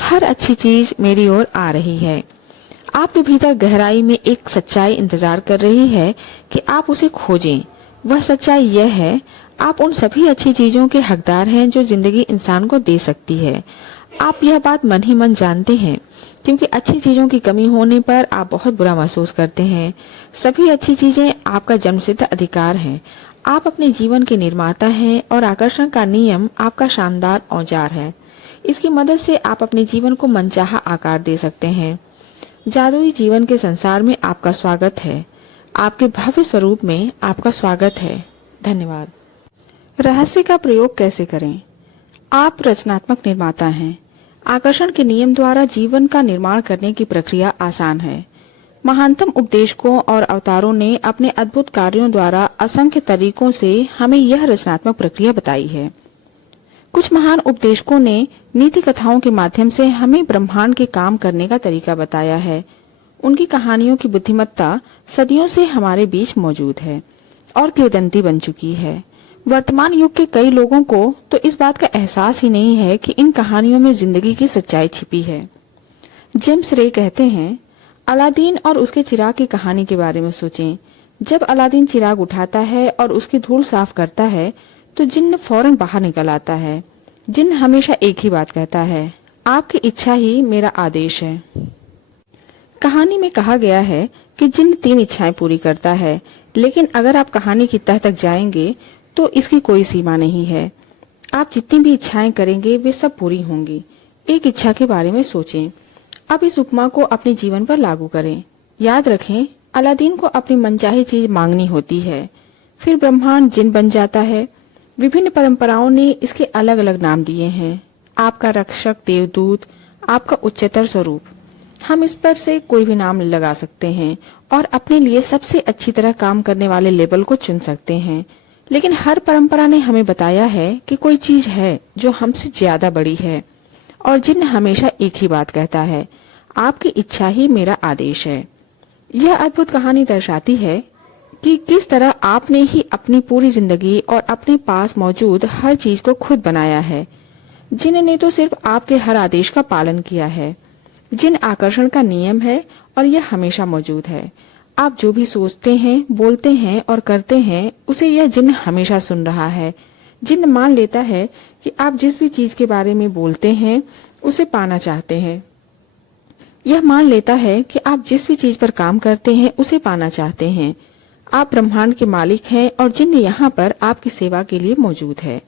हर अच्छी चीज मेरी ओर आ रही है। आपके भीतर गहराई में एक सच्चाई इंतजार कर रही है कि आप उसे खोजें। वह सच्चाई यह है, आप उन सभी अच्छी चीजों के हकदार हैं जो जिंदगी इंसान को दे सकती है। आप यह बात मन ही मन जानते हैं, क्योंकि अच्छी चीजों की कमी होने पर आप बहुत बुरा महसूस करते हैं। सभी अच्छी चीजें आपका जन्मसिद्ध अधिकार हैं। आप अपने जीवन के निर्माता हैं और आकर्षण का नियम आपका शानदार औजार है। इसकी मदद से आप अपने जीवन को मनचाहा आकार दे सकते हैं। जादुई जीवन के संसार में आपका स्वागत है। आपके भव्य स्वरूप में आपका स्वागत है। धन्यवाद। रहस्य का प्रयोग कैसे करें? आप रचनात्मक निर्माता हैं। आकर्षण के नियम द्वारा जीवन का निर्माण करने की प्रक्रिया आसान है। महानतम उपदेशकों और अवतारों ने अपने अद्भुत कार्यों द्वारा असंख्य तरीकों से हमें यह रचनात्मक प्रक्रिया बताई है। कुछ महान उपदेशकों ने नीति कथाओं के माध्यम से हमें ब्रह्मांड के काम करने का तरीका बताया है। उनकी कहानियों की बुद्धिमत्ता सदियों से हमारे बीच मौजूद है और किंवदंती बन चुकी है। वर्तमान युग के कई लोगों को तो इस बात का एहसास ही नहीं है कि इन कहानियों में जिंदगी की सच्चाई छिपी है। जेम्स रे कहते हैं, अलादीन और उसके चिराग की कहानी के बारे में सोचें। जब अलादीन चिराग उठाता है और उसकी धूल साफ करता है तो जिन्न फौरन बाहर निकल आता है। जिन्न हमेशा एक ही बात कहता है, आपकी इच्छा ही मेरा आदेश है। कहानी में कहा गया है कि जिन्न 3 इच्छाएं पूरी करता है, लेकिन अगर आप कहानी की तह तक जाएंगे तो इसकी कोई सीमा नहीं है। आप जितनी भी इच्छाएं करेंगे वे सब पूरी होंगी। एक इच्छा के बारे में सोचें। अब इस उपमा को अपने जीवन पर लागू करें। याद रखें, अलादीन को अपनी मनचाही चीज मांगनी होती है, फिर ब्रह्मांड जिन्न बन जाता है। विभिन्न परंपराओं ने इसके अलग अलग नाम दिए हैं। आपका रक्षक, देवदूत, आपका उच्चतर स्वरूप। हम इस पर से कोई भी नाम लगा सकते हैं और अपने लिए सबसे अच्छी तरह काम करने वाले लेबल को चुन सकते हैं। लेकिन हर परंपरा ने हमें बताया है कि कोई चीज है जो हमसे ज्यादा बड़ी है, और जिन्न हमेशा एक ही बात कहता है, आपकी इच्छा ही मेरा आदेश है। यह अद्भुत कहानी दर्शाती है कि किस तरह आपने ही अपनी पूरी जिंदगी और अपने पास मौजूद हर चीज को खुद बनाया है। जिन्न ने तो सिर्फ आपके हर आदेश का पालन किया है। जिन्न आकर्षण का नियम है और यह हमेशा मौजूद है। आप जो भी सोचते हैं, बोलते हैं और करते हैं, उसे यह जिन्न हमेशा सुन रहा है। जिन्न मान लेता है कि आप जिस भी चीज के बारे में बोलते हैं उसे पाना चाहते हैं। यह मान लेता है कि आप जिस भी चीज पर काम करते हैं उसे पाना चाहते हैं। आप ब्रह्मांड के मालिक हैं और जिन्न यहाँ पर आपकी सेवा के लिए मौजूद है।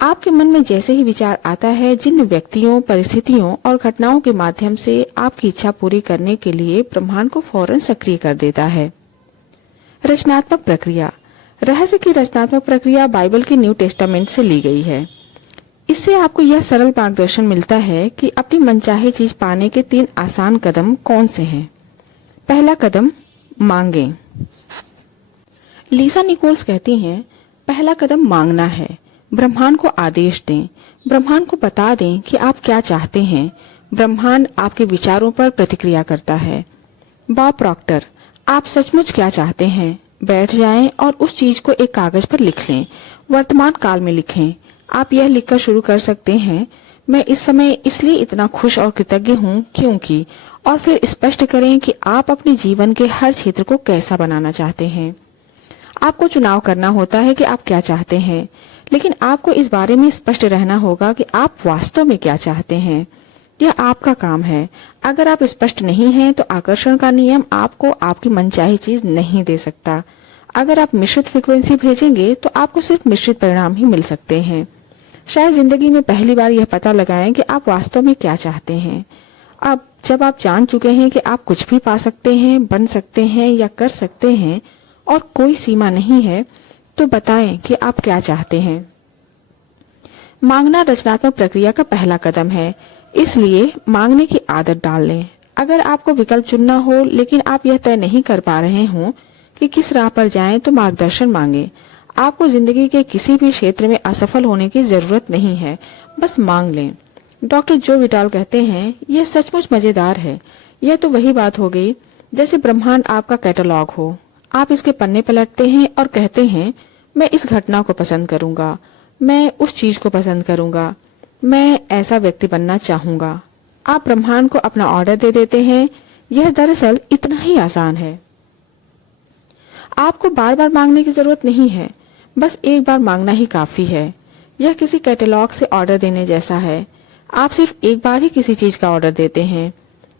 आपके मन में जैसे ही विचार आता है, जिन्न व्यक्तियों, परिस्थितियों और घटनाओं के माध्यम से आपकी इच्छा पूरी करने के लिए ब्रह्मांड को फौरन सक्रिय कर देता है। रचनात्मक प्रक्रिया। रहस्य की रचनात्मक प्रक्रिया बाइबल के न्यू टेस्टामेंट से ली गई है। इससे आपको यह सरल मार्गदर्शन मिलता है कि अपनी मनचाही चीज पाने के 3 आसान कदम कौन से हैं। पहला कदम, मांगे। लीसा निकोल्स कहती हैं, पहला कदम मांगना है। ब्रह्मांड को आदेश दें। ब्रह्मांड को बता दें कि आप क्या चाहते हैं। ब्रह्मांड आपके विचारों पर प्रतिक्रिया करता है। बॉब प्रॉक्टर, आप सचमुच क्या चाहते हैं? बैठ जाएं और उस चीज को एक कागज पर लिख लें। वर्तमान काल में लिखें। आप यह लिखकर शुरू कर सकते हैं, मैं इस समय इसलिए इतना खुश और कृतज्ञ हूँ क्योंकि, और फिर स्पष्ट करें कि आप अपने जीवन के हर क्षेत्र को कैसा बनाना चाहते हैं। आपको चुनाव करना होता है कि आप क्या चाहते हैं, लेकिन आपको इस बारे में स्पष्ट रहना होगा कि आप वास्तव में क्या चाहते हैं। यह आपका काम है। अगर आप स्पष्ट नहीं हैं, तो आकर्षण का नियम आपको आपकी मनचाही चीज नहीं दे सकता। अगर आप मिश्रित फ्रीक्वेंसी भेजेंगे तो आपको सिर्फ मिश्रित परिणाम ही मिल सकते हैं। शायद जिंदगी में पहली बार यह पता लगाएं कि आप वास्तव में क्या चाहते हैं। अब जब आप जान चुके हैं कि आप कुछ भी पा सकते हैं, बन सकते हैं या कर सकते हैं और कोई सीमा नहीं है, तो बताएं कि आप क्या चाहते हैं। मांगना रचनात्मक प्रक्रिया का पहला कदम है, इसलिए मांगने की आदत डाल लें। अगर आपको विकल्प चुनना हो लेकिन आप यह तय नहीं कर पा रहे हों कि किस राह पर जाएं, तो मार्गदर्शन मांगे। आपको जिंदगी के किसी भी क्षेत्र में असफल होने की जरूरत नहीं है, बस मांग लें। डॉक्टर जो विटाल कहते हैं, यह सचमुच मजेदार है। यह तो वही बात हो गई जैसे ब्रह्मांड आपका कैटलॉग हो। आप इसके पन्ने पलटते हैं और कहते हैं, मैं इस घटना को पसंद करूंगा, मैं उस चीज को पसंद करूंगा। मैं ऐसा व्यक्ति बनना चाहूंगा। आप ब्रह्मांड को अपना ऑर्डर दे देते हैं। यह दरअसल इतना ही आसान है। आपको बार बार मांगने की जरूरत नहीं है, बस एक बार मांगना ही काफी है। यह किसी कैटलॉग से ऑर्डर देने जैसा है। आप सिर्फ एक बार ही किसी चीज का ऑर्डर देते हैं।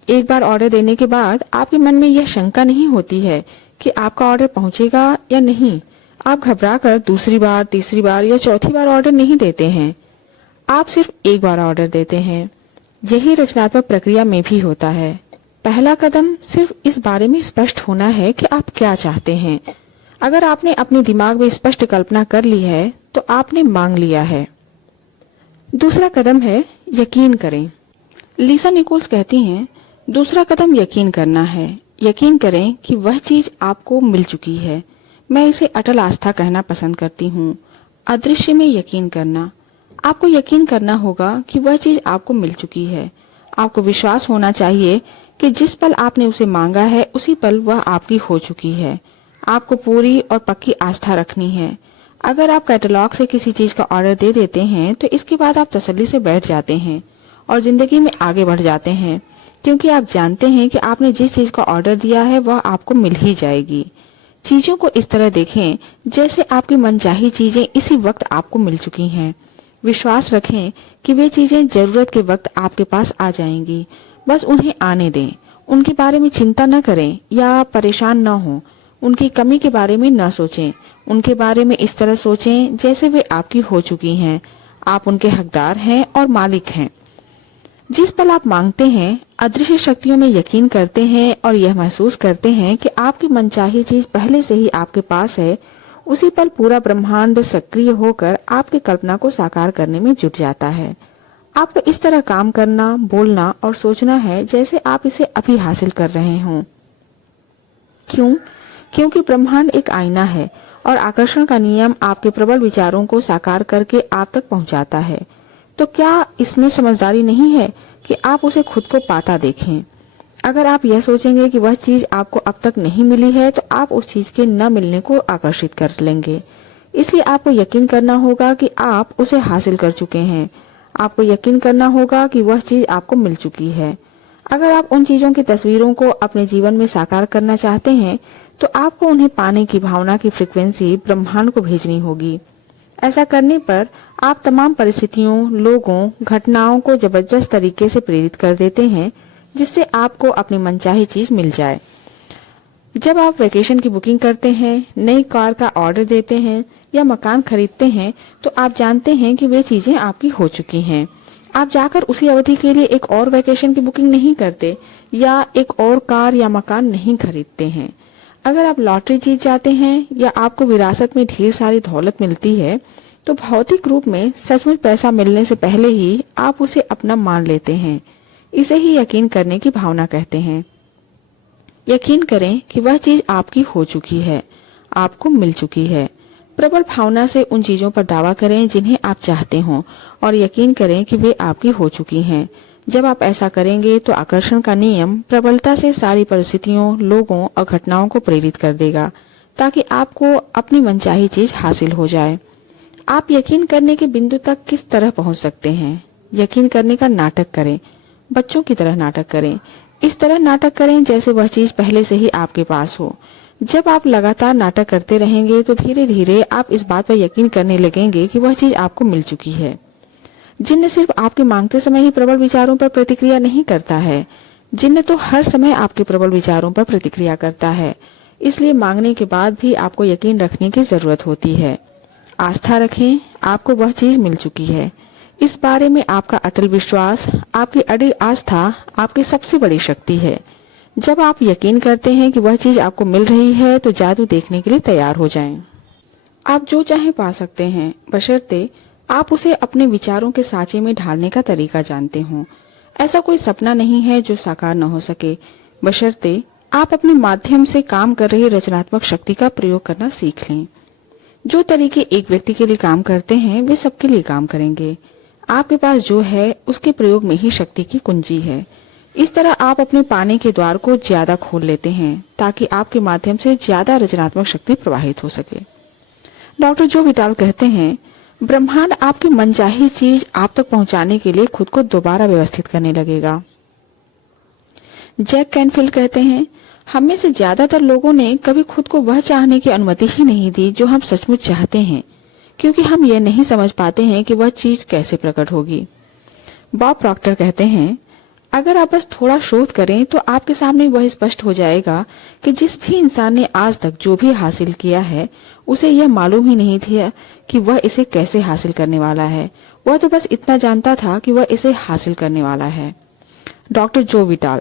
एक बार ऑर्डर देने के बाद आपके मन में यह शंका नहीं होती है कि आपका ऑर्डर पहुंचेगा या नहीं। आप घबराकर दूसरी बार, तीसरी बार या चौथी बार ऑर्डर नहीं देते हैं। आप सिर्फ एक बार ऑर्डर देते हैं। यही रचनात्मक प्रक्रिया में भी होता है। पहला कदम सिर्फ इस बारे में स्पष्ट होना है कि आप क्या चाहते हैं। अगर आपने अपने दिमाग में स्पष्ट कल्पना कर ली है तो आपने मांग लिया है। दूसरा कदम है यकीन करें। लिसा निकोल्स कहती हैं, दूसरा कदम यकीन करना है। यकीन करें कि वह चीज आपको मिल चुकी है। मैं इसे अटल आस्था कहना पसंद करती हूँ। अदृश्य में यकीन करना। आपको यकीन करना होगा कि वह चीज आपको मिल चुकी है। आपको विश्वास होना चाहिए कि जिस पल आपने उसे मांगा है उसी पल वह आपकी हो चुकी है। आपको पूरी और पक्की आस्था रखनी है। अगर आप कैटलॉग से किसी चीज का ऑर्डर दे देते हैं तो इसके बाद आप तसल्ली से बैठ जाते हैं और जिंदगी में आगे बढ़ जाते हैं, क्योंकि आप जानते हैं कि आपने जिस चीज का ऑर्डर दिया है वह आपको मिल ही जाएगी। चीजों को इस तरह देखें जैसे आपकी मनचाही चीजें इसी वक्त आपको मिल चुकी हैं। विश्वास रखें कि वे चीजें जरूरत के वक्त आपके पास आ जाएंगी। बस उन्हें आने दें। उनके बारे में चिंता न करें या परेशान न हो। उनकी कमी के बारे में न सोचें। उनके बारे में इस तरह सोचें जैसे वे आपकी हो चुकी हैं। आप उनके हकदार हैं और मालिक हैं। जिस पल आप मांगते हैं, अदृश्य शक्तियों में यकीन करते हैं और यह महसूस करते हैं कि आपकी मनचाही चीज पहले से ही आपके पास है, उसी पल पूरा ब्रह्मांड सक्रिय होकर आपकी कल्पना को साकार करने में जुट जाता है। आपको इस तरह काम करना, बोलना और सोचना है जैसे आप इसे अभी हासिल कर रहे हों। क्यों? क्योंकि ब्रह्मांड एक आईना है और आकर्षण का नियम आपके प्रबल विचारों को साकार करके आप तक पहुंचाता है। तो क्या इसमें समझदारी नहीं है कि आप उसे खुद को पाता देखें? अगर आप यह सोचेंगे कि वह चीज आपको अब तक नहीं मिली है तो आप उस चीज के न मिलने को आकर्षित कर लेंगे। इसलिए आपको यकीन करना होगा कि आप उसे हासिल कर चुके हैं। आपको यकीन करना होगा कि वह चीज आपको मिल चुकी है। अगर आप उन चीजों की तस्वीरों को अपने जीवन में साकार करना चाहते हैं तो आपको उन्हें पाने की भावना की फ्रीक्वेंसी ब्रह्मांड को भेजनी होगी। ऐसा करने पर आप तमाम परिस्थितियों, लोगों, घटनाओं को जबरदस्त तरीके से प्रेरित कर देते हैं जिससे आपको अपनी मनचाही चीज मिल जाए। जब आप वेकेशन की बुकिंग करते हैं, नई कार का ऑर्डर देते हैं या मकान खरीदते हैं तो आप जानते हैं कि वे चीजें आपकी हो चुकी हैं। आप जाकर उसी अवधि के लिए एक और वेकेशन की बुकिंग नहीं करते या एक और कार या मकान नहीं खरीदते हैं। अगर आप लॉटरी जीत जाते हैं या आपको विरासत में ढेर सारी दौलत मिलती है तो भौतिक रूप में सचमुच पैसा मिलने से पहले ही आप उसे अपना मान लेते हैं। इसे ही यकीन करने की भावना कहते हैं। यकीन करें कि वह चीज आपकी हो चुकी है, आपको मिल चुकी है। प्रबल भावना से उन चीजों पर दावा करें जिन्हें आप चाहते हो और यकीन करें कि वे आपकी हो चुकी हैं। जब आप ऐसा करेंगे तो आकर्षण का नियम प्रबलता से सारी परिस्थितियों, लोगों और घटनाओं को प्रेरित कर देगा ताकि आपको अपनी मनचाही चीज हासिल हो जाए। आप यकीन करने के बिंदु तक किस तरह पहुंच सकते हैं? यकीन करने का नाटक करें। बच्चों की तरह नाटक करें। इस तरह नाटक करें जैसे वह चीज पहले से ही आपके पास हो। जब आप लगातार नाटक करते रहेंगे तो धीरे धीरे आप इस बात पर यकीन करने लगेंगे कि वह चीज आपको मिल चुकी है। जिन्न सिर्फ आपके मांगते समय ही प्रबल विचारों पर प्रतिक्रिया नहीं करता है, जिन्न तो हर समय आपके प्रबल विचारों पर प्रतिक्रिया करता है। इसलिए मांगने के बाद भी आपको यकीन रखने की जरूरत होती है। आस्था रखें, आपको वह चीज मिल चुकी है। इस बारे में आपका अटल विश्वास, आपकी अड़ी आस्था आपकी सबसे बड़ी शक्ति है। जब आप यकीन करते हैं कि वह चीज आपको मिल रही है तो जादू देखने के लिए तैयार हो जाएं। आप जो चाहे पा सकते हैं, बशर्ते आप उसे अपने विचारों के सांचे में ढालने का तरीका जानते हो। ऐसा कोई सपना नहीं है जो साकार न हो सके, बशर्ते आप अपने माध्यम से काम कर रही रचनात्मक शक्ति का प्रयोग करना सीख लें। जो तरीके एक व्यक्ति के लिए काम करते हैं वे सबके लिए काम करेंगे। आपके पास जो है उसके प्रयोग में ही शक्ति की कुंजी है। इस तरह आप अपने पाने के द्वार को ज्यादा खोल लेते हैं ताकि आपके माध्यम से ज्यादा रचनात्मक शक्ति प्रवाहित हो सके। डॉक्टर जो विटाल कहते हैं, ब्रह्मांड आपकी मनचाही चीज आप तक पहुंचाने के लिए खुद को दोबारा व्यवस्थित करने लगेगा। जैक कैनफील्ड कहते हैं, हम में से ज्यादातर लोगों ने कभी खुद को वह चाहने की अनुमति ही नहीं दी जो हम सचमुच चाहते हैं, क्योंकि हम यह नहीं समझ पाते हैं कि वह चीज कैसे प्रकट होगी। बॉब प्रॉक्टर कहते हैं, अगर आप बस थोड़ा शोध करें तो आपके सामने वह स्पष्ट हो जाएगा कि जिस भी इंसान ने आज तक जो भी हासिल किया है उसे यह मालूम ही नहीं था कि वह इसे कैसे हासिल करने वाला है। वह तो बस इतना जानता था कि वह इसे हासिल करने वाला है। डॉक्टर जो विटाल,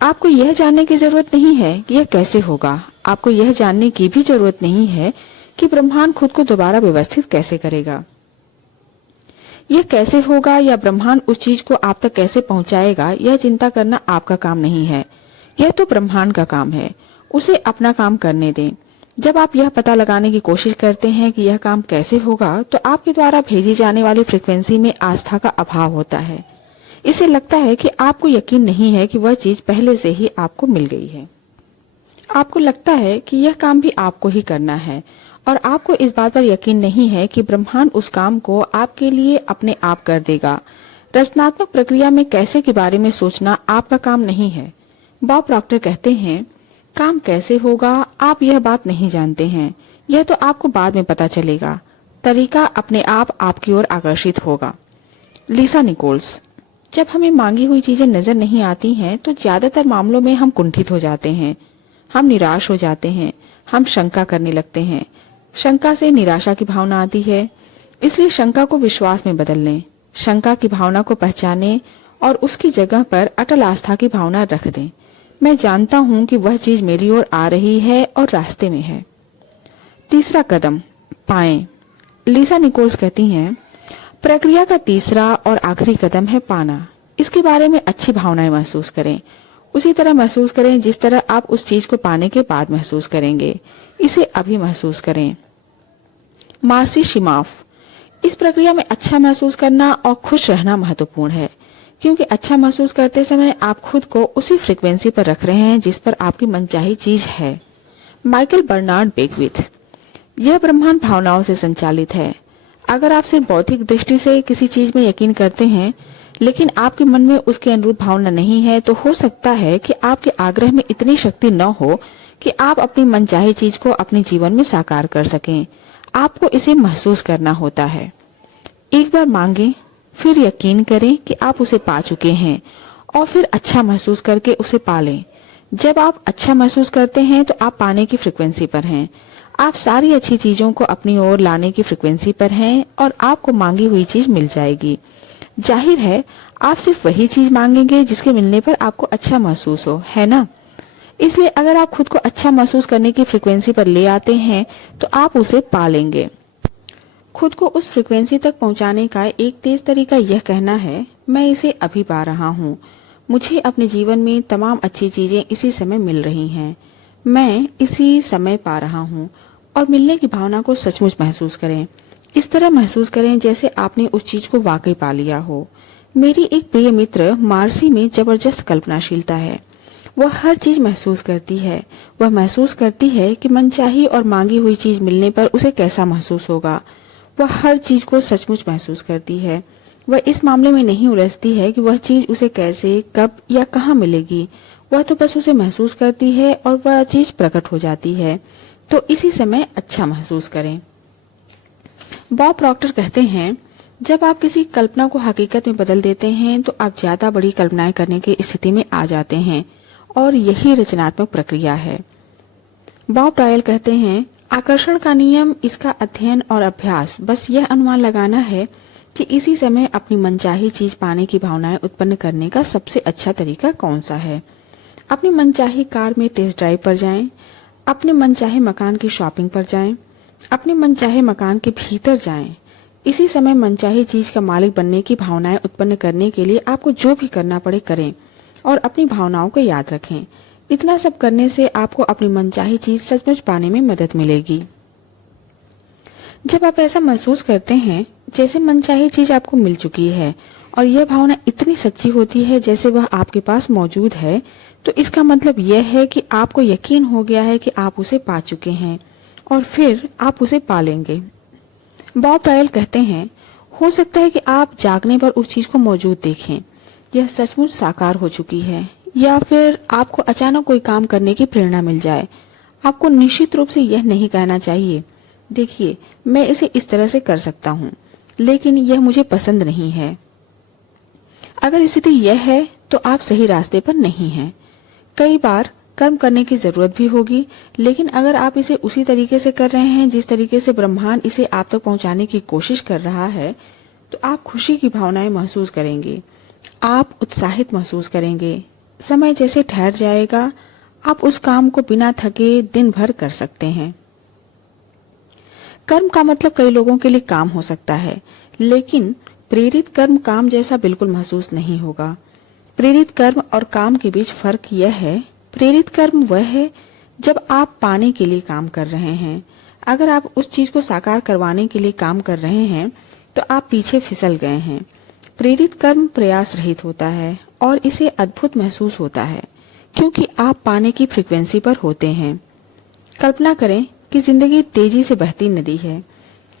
आपको यह जानने की जरूरत नहीं है कि यह कैसे होगा, आपको यह जानने की भी जरूरत नहीं है कि ब्रह्मांड खुद को दोबारा व्यवस्थित कैसे करेगा। यह कैसे होगा या ब्रह्मांड उस चीज को आप तक कैसे पहुंचाएगा, यह चिंता करना आपका काम नहीं है। यह तो ब्रह्मांड का काम है, उसे अपना काम करने दें। जब आप यह पता लगाने की कोशिश करते हैं कि यह काम कैसे होगा, तो आपके द्वारा भेजी जाने वाली फ्रीक्वेंसी में आस्था का अभाव होता है। इसे लगता है कि आपको यकीन नहीं है कि वह चीज पहले से ही आपको मिल गई है। आपको लगता है कि यह काम भी आपको ही करना है और आपको इस बात पर यकीन नहीं है कि ब्रह्मांड उस काम को आपके लिए अपने आप कर देगा। रचनात्मक प्रक्रिया में कैसे के बारे में सोचना आपका काम नहीं है। बॉब प्रॉक्टर कहते हैं, काम कैसे होगा आप यह बात नहीं जानते हैं, यह तो आपको बाद में पता चलेगा। तरीका अपने आप आपकी ओर आकर्षित होगा। लिसा निकोल्स, जब हमें मांगी हुई चीजें नजर नहीं आती हैं तो ज्यादातर मामलों में हम कुंठित हो जाते हैं, हम निराश हो जाते हैं, हम शंका करने लगते हैं। शंका से निराशा की भावना आती है, इसलिए शंका को विश्वास में बदल लें। शंका की भावना को पहचानें और उसकी जगह पर अटल आस्था की भावना रख दें। मैं जानता हूं कि वह चीज मेरी ओर आ रही है और रास्ते में है। तीसरा कदम पाएं। लिसा निकोल्स कहती हैं, प्रक्रिया का तीसरा और आखिरी कदम है पाना। इसके बारे में अच्छी भावनाएं महसूस करें, उसी तरह महसूस करें जिस तरह आप उस चीज को पाने के बाद महसूस करेंगे। इसे अभी महसूस करें। मार्सी शिमाफ, इस प्रक्रिया में अच्छा महसूस करना और खुश रहना महत्वपूर्ण है, क्योंकि अच्छा महसूस करते समय आप खुद को उसी फ्रीक्वेंसी पर रख रहे हैं जिस पर आपकी मनचाही चीज है। माइकल बर्नार्ड बेकविथ, यह ब्रह्मांड भावनाओं से संचालित है। अगर आप सिर्फ बौद्धिक दृष्टि से किसी चीज में यकीन करते हैं लेकिन आपके मन में उसके अनुरूप भावना नहीं है, तो हो सकता है कि आपके आग्रह में इतनी शक्ति न हो कि आप अपनी मनचाही चीज को अपने जीवन में साकार कर सकें। आपको इसे महसूस करना होता है। एक बार मांगे, फिर यकीन करें कि आप उसे पा चुके हैं और फिर अच्छा महसूस करके उसे पा लें। जब आप अच्छा महसूस करते हैं तो आप पाने की फ्रीक्वेंसी पर हैं। आप सारी अच्छी चीजों को अपनी ओर लाने की फ्रीक्वेंसी पर हैं और आपको मांगी हुई चीज मिल जाएगी। जाहिर है आप सिर्फ वही चीज मांगेंगे जिसके मिलने पर आपको अच्छा महसूस हो, है ना? इसलिए अगर आप खुद को अच्छा महसूस करने की फ्रीक्वेंसी पर ले आते हैं तो आप उसे पा लेंगे। खुद को उस फ्रीक्वेंसी तक पहुंचाने का एक तेज तरीका यह कहना है, मैं इसे अभी पा रहा हूँ। मुझे अपने जीवन में तमाम अच्छी चीजें इसी समय मिल रही हैं। मैं इसी समय पा रहा हूँ। और मिलने की भावना को सचमुच महसूस करें। इस तरह महसूस करें जैसे आपने उस चीज को वाकई पा लिया हो। मेरी एक प्रिय मित्र मार्सी में जबरदस्त कल्पनाशीलता है। वह हर चीज महसूस करती है। वह महसूस करती है कि मनचाही और मांगी हुई चीज मिलने पर उसे कैसा महसूस होगा। वह हर चीज को सचमुच महसूस करती है। वह इस मामले में नहीं उलझती है कि वह चीज उसे कैसे, कब या कहाँ मिलेगी। वह तो बस उसे महसूस करती है और वह चीज प्रकट हो जाती है। तो इसी समय अच्छा महसूस करें। बॉब प्रॉक्टर कहते हैं, जब आप किसी कल्पना को हकीकत में बदल देते हैं तो आप ज्यादा बड़ी कल्पनाएं करने की स्थिति में आ जाते हैं और यही रचनात्मक प्रक्रिया है। बॉब डॉयल कहते हैं, आकर्षण का नियम, इसका अध्ययन और अभ्यास बस यह अनुमान लगाना है कि इसी समय अपनी मनचाही चीज पाने की भावनाएं उत्पन्न करने का सबसे अच्छा तरीका कौन सा है। अपनी मनचाही कार में टेस्ट ड्राइव पर जाएं, अपने मनचाहे मकान की शॉपिंग पर जाएं, अपने मनचाहे मकान के भीतर जाएं। इसी समय मनचाही चीज का मालिक बनने की भावनाएं उत्पन्न करने के लिए आपको जो भी करना पड़े करें और अपनी भावनाओं को याद रखें। इतना सब करने से आपको अपनी मनचाही चीज सचमुच पाने में मदद मिलेगी। जब आप ऐसा महसूस करते हैं जैसे मनचाही चीज आपको मिल चुकी है और यह भावना इतनी सच्ची होती है जैसे वह आपके पास मौजूद है, तो इसका मतलब यह है कि आपको यकीन हो गया है कि आप उसे पा चुके हैं और फिर आप उसे पा लेंगे। बॉब डायल कहते हैं, हो सकता है कि आप जागने पर उस चीज को मौजूद देखें, यह सचमुच साकार हो चुकी है, या फिर आपको अचानक कोई काम करने की प्रेरणा मिल जाए। आपको निश्चित रूप से यह नहीं कहना चाहिए, देखिए मैं इसे इस तरह से कर सकता हूँ, लेकिन यह मुझे पसंद नहीं है। अगर स्थिति यह है तो आप सही रास्ते पर नहीं हैं। कई बार कर्म करने की जरूरत भी होगी, लेकिन अगर आप इसे उसी तरीके से कर रहे हैं जिस तरीके से ब्रह्मांड इसे आप तक पहुंचाने की कोशिश कर रहा है, तो आप खुशी की भावनाएं महसूस करेंगे, आप उत्साहित महसूस करेंगे। समय जैसे ठहर जाएगा, आप उस काम को बिना थके दिन भर कर सकते हैं। कर्म का मतलब कई लोगों के लिए काम हो सकता है, लेकिन प्रेरित कर्म काम जैसा बिल्कुल महसूस नहीं होगा। प्रेरित कर्म और काम के बीच फर्क यह है, प्रेरित कर्म वह है जब आप पाने के लिए काम कर रहे हैं। अगर आप उस चीज को साकार करवाने के लिए काम कर रहे हैं तो आप पीछे फिसल गए हैं। प्रेरित कर्म प्रयास रहित होता है और इसे अद्भुत महसूस होता है, क्योंकि आप पाने की फ्रीक्वेंसी पर होते हैं। कल्पना करें कि जिंदगी तेजी से बहती नदी है।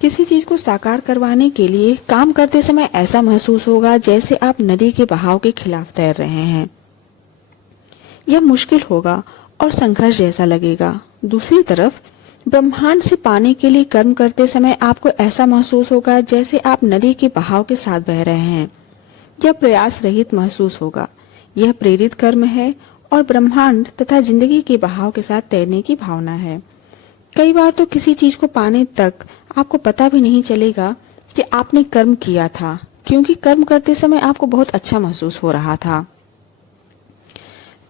किसी चीज को साकार करवाने के लिए काम करते समय ऐसा महसूस होगा जैसे आप नदी के बहाव के खिलाफ तैर रहे हैं। यह मुश्किल होगा और संघर्ष जैसा लगेगा। दूसरी तरफ ब्रह्मांड से पाने के लिए कर्म करते समय आपको ऐसा महसूस होगा जैसे आप नदी के बहाव के साथ बह रहे हैं। यह प्रयास रहित महसूस होगा। यह प्रेरित कर्म है और ब्रह्मांड तथा जिंदगी के बहाव के साथ तैरने की भावना है। कई बार तो किसी चीज को पाने तक आपको पता भी नहीं चलेगा कि आपने कर्म किया था, क्योंकि कर्म करते समय आपको बहुत अच्छा महसूस हो रहा था।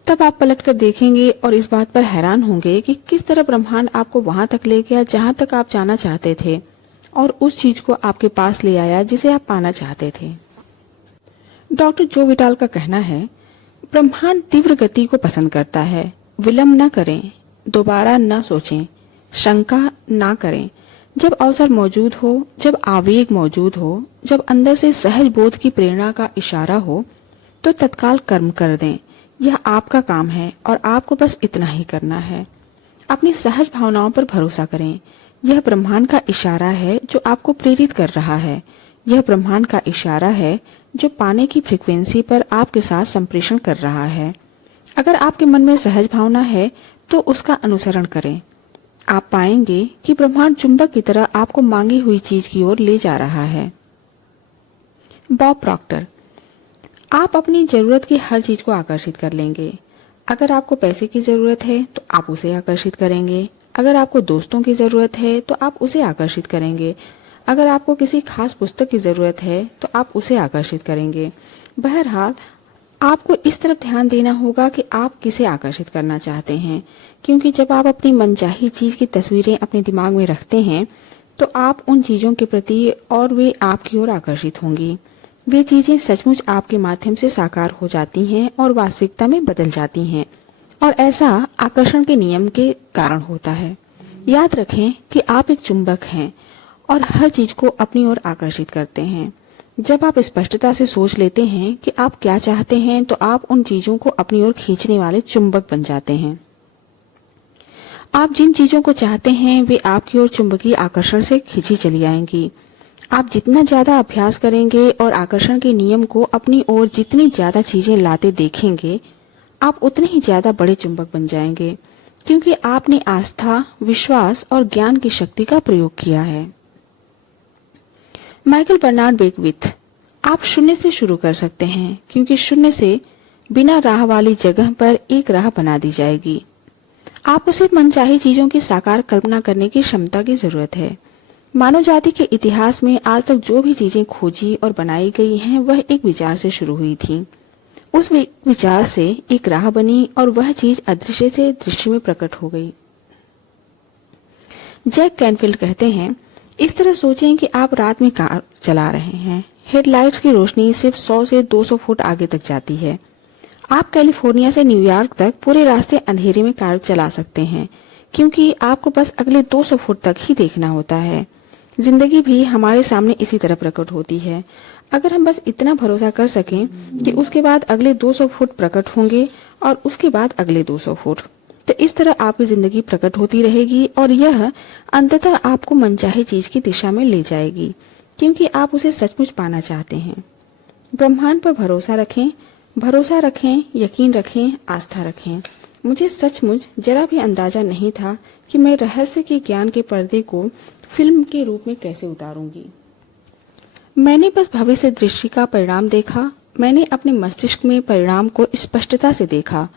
तब आप पलटकर देखेंगे और इस बात पर हैरान होंगे कि किस तरह ब्रह्मांड आपको वहां तक ले गया जहां तक आप जाना चाहते थे और उस चीज को आपके पास ले आया जिसे आप पाना चाहते थे। डॉक्टर जो विटाल का कहना है, ब्रह्मांड तीव्र गति को पसंद करता है। विलंब न करें, दोबारा न सोचें, शंका ना करें। जब अवसर मौजूद हो, जब आवेग मौजूद हो, जब अंदर से सहज बोध की प्रेरणा का इशारा हो, तो तत्काल कर्म कर दें। यह आपका काम है और आपको बस इतना ही करना है। अपनी सहज भावनाओं पर भरोसा करें। यह ब्रह्मांड का इशारा है जो आपको प्रेरित कर रहा है। यह ब्रह्मांड का इशारा है जो पाने की फ्रीक्वेंसी पर आपके साथ संप्रेषण कर रहा है। अगर आपके मन में सहज भावना है तो उसका अनुसरण करें। आप पाएंगे कि ब्रह्मांड चुंबक की तरह आपको मांगी हुई चीज की ओर ले जा रहा है। बॉब प्रॉक्टर, आप अपनी जरूरत की हर चीज को आकर्षित कर लेंगे। अगर आपको पैसे की जरूरत है तो आप उसे आकर्षित करेंगे। अगर आपको दोस्तों की जरूरत है तो आप उसे आकर्षित करेंगे। अगर आपको किसी खास पुस्तक की जरूरत है तो आप उसे आकर्षित करेंगे। बहरहाल आपको इस तरफ ध्यान देना होगा कि आप किसे आकर्षित करना चाहते हैं, क्योंकि जब आप अपनी मनचाही चीज की तस्वीरें अपने दिमाग में रखते हैं तो आप उन चीजों के प्रति और वे आपकी ओर आकर्षित होंगी। वे चीजें सचमुच आपके माध्यम से साकार हो जाती हैं और वास्तविकता में बदल जाती हैं, और ऐसा आकर्षण के नियम के कारण होता है। याद रखें कि आप एक चुंबक हैं और हर चीज को अपनी ओर आकर्षित करते हैं। जब आप स्पष्टता से सोच लेते हैं कि आप क्या चाहते हैं तो आप उन चीजों को अपनी ओर खींचने वाले चुंबक बन जाते हैं। आप जिन चीजों को चाहते हैं वे आपकी ओर चुंबकीय आकर्षण से खींची चली आएंगी। आप जितना ज्यादा अभ्यास करेंगे और आकर्षण के नियम को अपनी ओर जितनी ज्यादा चीजें लाते देखेंगे, आप उतने ही ज्यादा बड़े चुंबक बन जाएंगे, क्योंकि आपने आस्था, विश्वास और ज्ञान की शक्ति का प्रयोग किया है। माइकल बर्नार्ड बेकविथ, आप शून्य से शुरू कर सकते हैं, क्योंकि शून्य से बिना राह वाली जगह पर एक राह बना दी जाएगी। आपको सिर्फ मनचाही चीजों की साकार कल्पना करने की क्षमता की जरूरत है। मानव जाति के इतिहास में आज तक जो भी चीजें खोजी और बनाई गई हैं, वह एक विचार से शुरू हुई थी। उस विचार से एक राह बनी और वह चीज अदृश्य से दृश्य में प्रकट हो गई। जैक कैनफील्ड कहते हैं, इस तरह सोचें कि आप रात में कार चला रहे हैं। हेडलाइट्स की रोशनी सिर्फ 100 से 200 फुट आगे तक जाती है। आप कैलिफोर्निया से न्यूयॉर्क तक पूरे रास्ते अंधेरे में कार चला सकते हैं, क्योंकि आपको बस अगले 200 फुट तक ही देखना होता है। जिंदगी भी हमारे सामने इसी तरह प्रकट होती है। अगर हम बस इतना भरोसा कर सकें कि उसके बाद अगले 200 फुट प्रकट होंगे और उसके बाद अगले 200 फुट, तो इस तरह आपकी जिंदगी प्रकट होती रहेगी और यह अंततः आपको मनचाही चीज की दिशा में ले जाएगी, क्योंकि आप उसे सचमुच पाना चाहते हैं। ब्रह्मांड पर भरोसा रखें, यकीन रखें, आस्था रखें। मुझे सचमुच जरा भी अंदाजा नहीं था कि मैं रहस्य के ज्ञान के पर्दे को फिल्म के रूप में कैसे उतारूंगी। मैंने बस भविष्य दृष्टि का परिणाम देखा। मैंने अपने मस्तिष्क में परिणाम को स्पष्टता से देखा।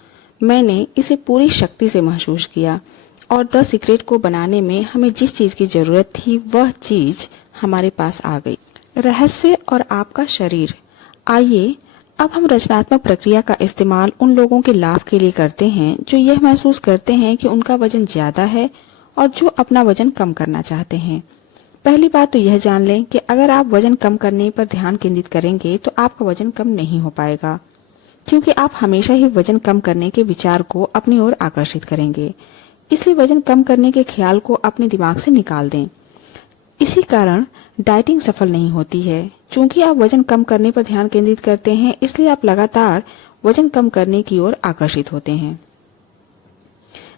मैंने इसे पूरी शक्ति से महसूस किया और द सीक्रेट को बनाने में हमें जिस चीज की जरूरत थी वह चीज हमारे पास आ गई, रहस्य और आपका शरीर। आइए अब हम रचनात्मक प्रक्रिया का इस्तेमाल उन लोगों के लाभ के लिए करते हैं जो यह महसूस करते हैं कि उनका वजन ज्यादा है और जो अपना वजन कम करना चाहते हैं। पहली बात तो यह जान लें कि अगर आप वजन कम करने पर ध्यान केंद्रित करेंगे तो आपका वजन कम नहीं हो पाएगा, क्योंकि आप हमेशा ही वजन कम करने के विचार को अपनी ओर आकर्षित करेंगे। इसलिए वजन कम करने के ख्याल को अपने दिमाग से निकाल दें। इसी कारण डाइटिंग सफल नहीं होती है। चूंकि आप वजन कम करने पर ध्यान केंद्रित करते हैं, इसलिए आप लगातार वजन कम करने की ओर आकर्षित होते हैं।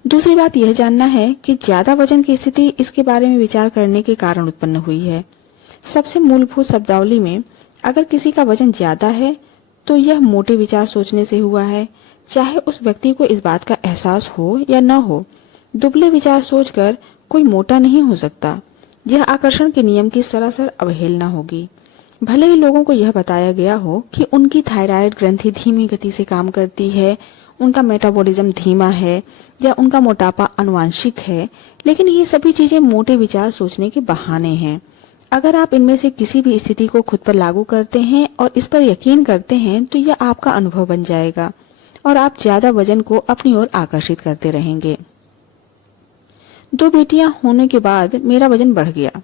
दूसरी बात यह जानना है कि ज्यादा वजन की स्थिति इसके बारे में विचार करने के कारण उत्पन्न हुई है। सबसे मूलभूत शब्दावली में अगर किसी का वजन ज्यादा है तो यह मोटे विचार सोचने से हुआ है, चाहे उस व्यक्ति को इस बात का एहसास हो या न हो। दुबले विचार सोचकर कोई मोटा नहीं हो सकता। यह आकर्षण के नियम की सरासर अवहेलना होगी। भले ही लोगों को यह बताया गया हो कि उनकी थायराइड ग्रंथि धीमी गति से काम करती है, उनका मेटाबॉलिज्म धीमा है या उनका मोटापा आनुवंशिक है, लेकिन ये सभी चीजें मोटे विचार सोचने के बहाने हैं। अगर आप इनमें से किसी भी स्थिति को खुद पर लागू करते हैं और इस पर यकीन करते हैं तो यह आपका अनुभव बन जाएगा और आप ज्यादा वजन को अपनी ओर आकर्षित करते रहेंगे। 2 बेटियां होने के बाद मेरा वजन बढ़ गया।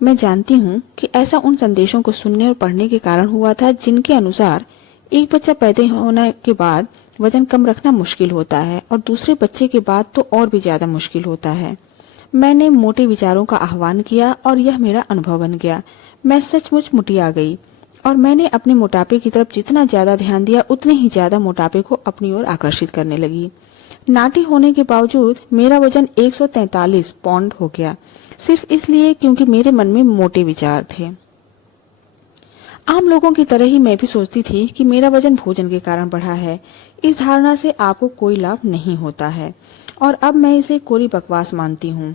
मैं जानती हूँ कि ऐसा उन संदेशों को सुनने और पढ़ने के कारण हुआ था जिनके अनुसार एक बच्चा पैदा होने के बाद वजन कम रखना मुश्किल होता है और दूसरे बच्चे के बाद तो और भी ज्यादा मुश्किल होता है। मैंने मोटे विचारों का आह्वान किया और यह मेरा अनुभव बन गया। मैं सचमुच मोटिया गई और मैंने अपने मोटापे की तरफ जितना ज्यादा ध्यान दिया उतने ही ज्यादा मोटापे को अपनी ओर आकर्षित करने लगी। नाटी होने के बावजूद मेरा वजन 143 पाउंड हो गया, सिर्फ इसलिए क्योंकि मेरे मन में मोटे विचार थे। आम लोगों की तरह ही मैं भी सोचती थी कि मेरा वजन भोजन के कारण बढ़ा है। इस धारणा से आपको कोई लाभ नहीं होता है और अब मैं इसे कोरी बकवास मानती हूँ।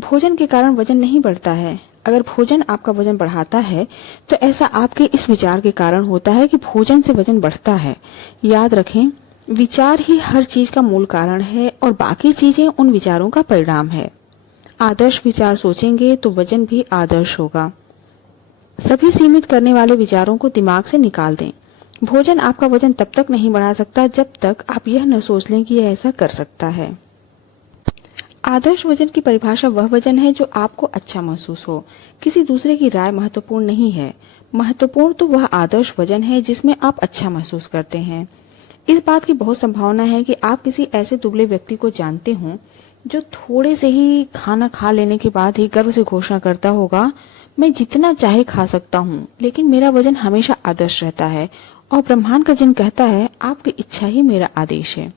भोजन के कारण वजन नहीं बढ़ता है। अगर भोजन आपका वजन बढ़ाता है तो ऐसा आपके इस विचार के कारण होता है कि भोजन से वजन बढ़ता है। याद रखें, विचार ही हर चीज का मूल कारण है और बाकी चीजें उन विचारों का परिणाम है। आदर्श विचार सोचेंगे तो वजन भी आदर्श होगा। सभी सीमित करने वाले विचारों को दिमाग से निकाल दें। भोजन आपका वजन तब तक नहीं बढ़ा सकता जब तक आप यह न सोच लें कि यह ऐसा कर सकता है। आदर्श वजन की परिभाषा वह वजन है जो आपको अच्छा महसूस हो। किसी दूसरे की राय महत्वपूर्ण नहीं है। महत्वपूर्ण तो वह आदर्श वजन है जिसमें आप अच्छा महसूस करते हैं। इस बात की बहुत संभावना है कि आप किसी ऐसे दुबले व्यक्ति को जानते हो जो थोड़े से ही खाना खा लेने के बाद ही गर्व से घोषणा करता होगा, मैं जितना चाहे खा सकता हूँ, लेकिन मेरा वजन हमेशा आदर्श रहता है और ब्रह्मांड का जिन कहता है आपकी इच्छा ही मेरा आदेश है।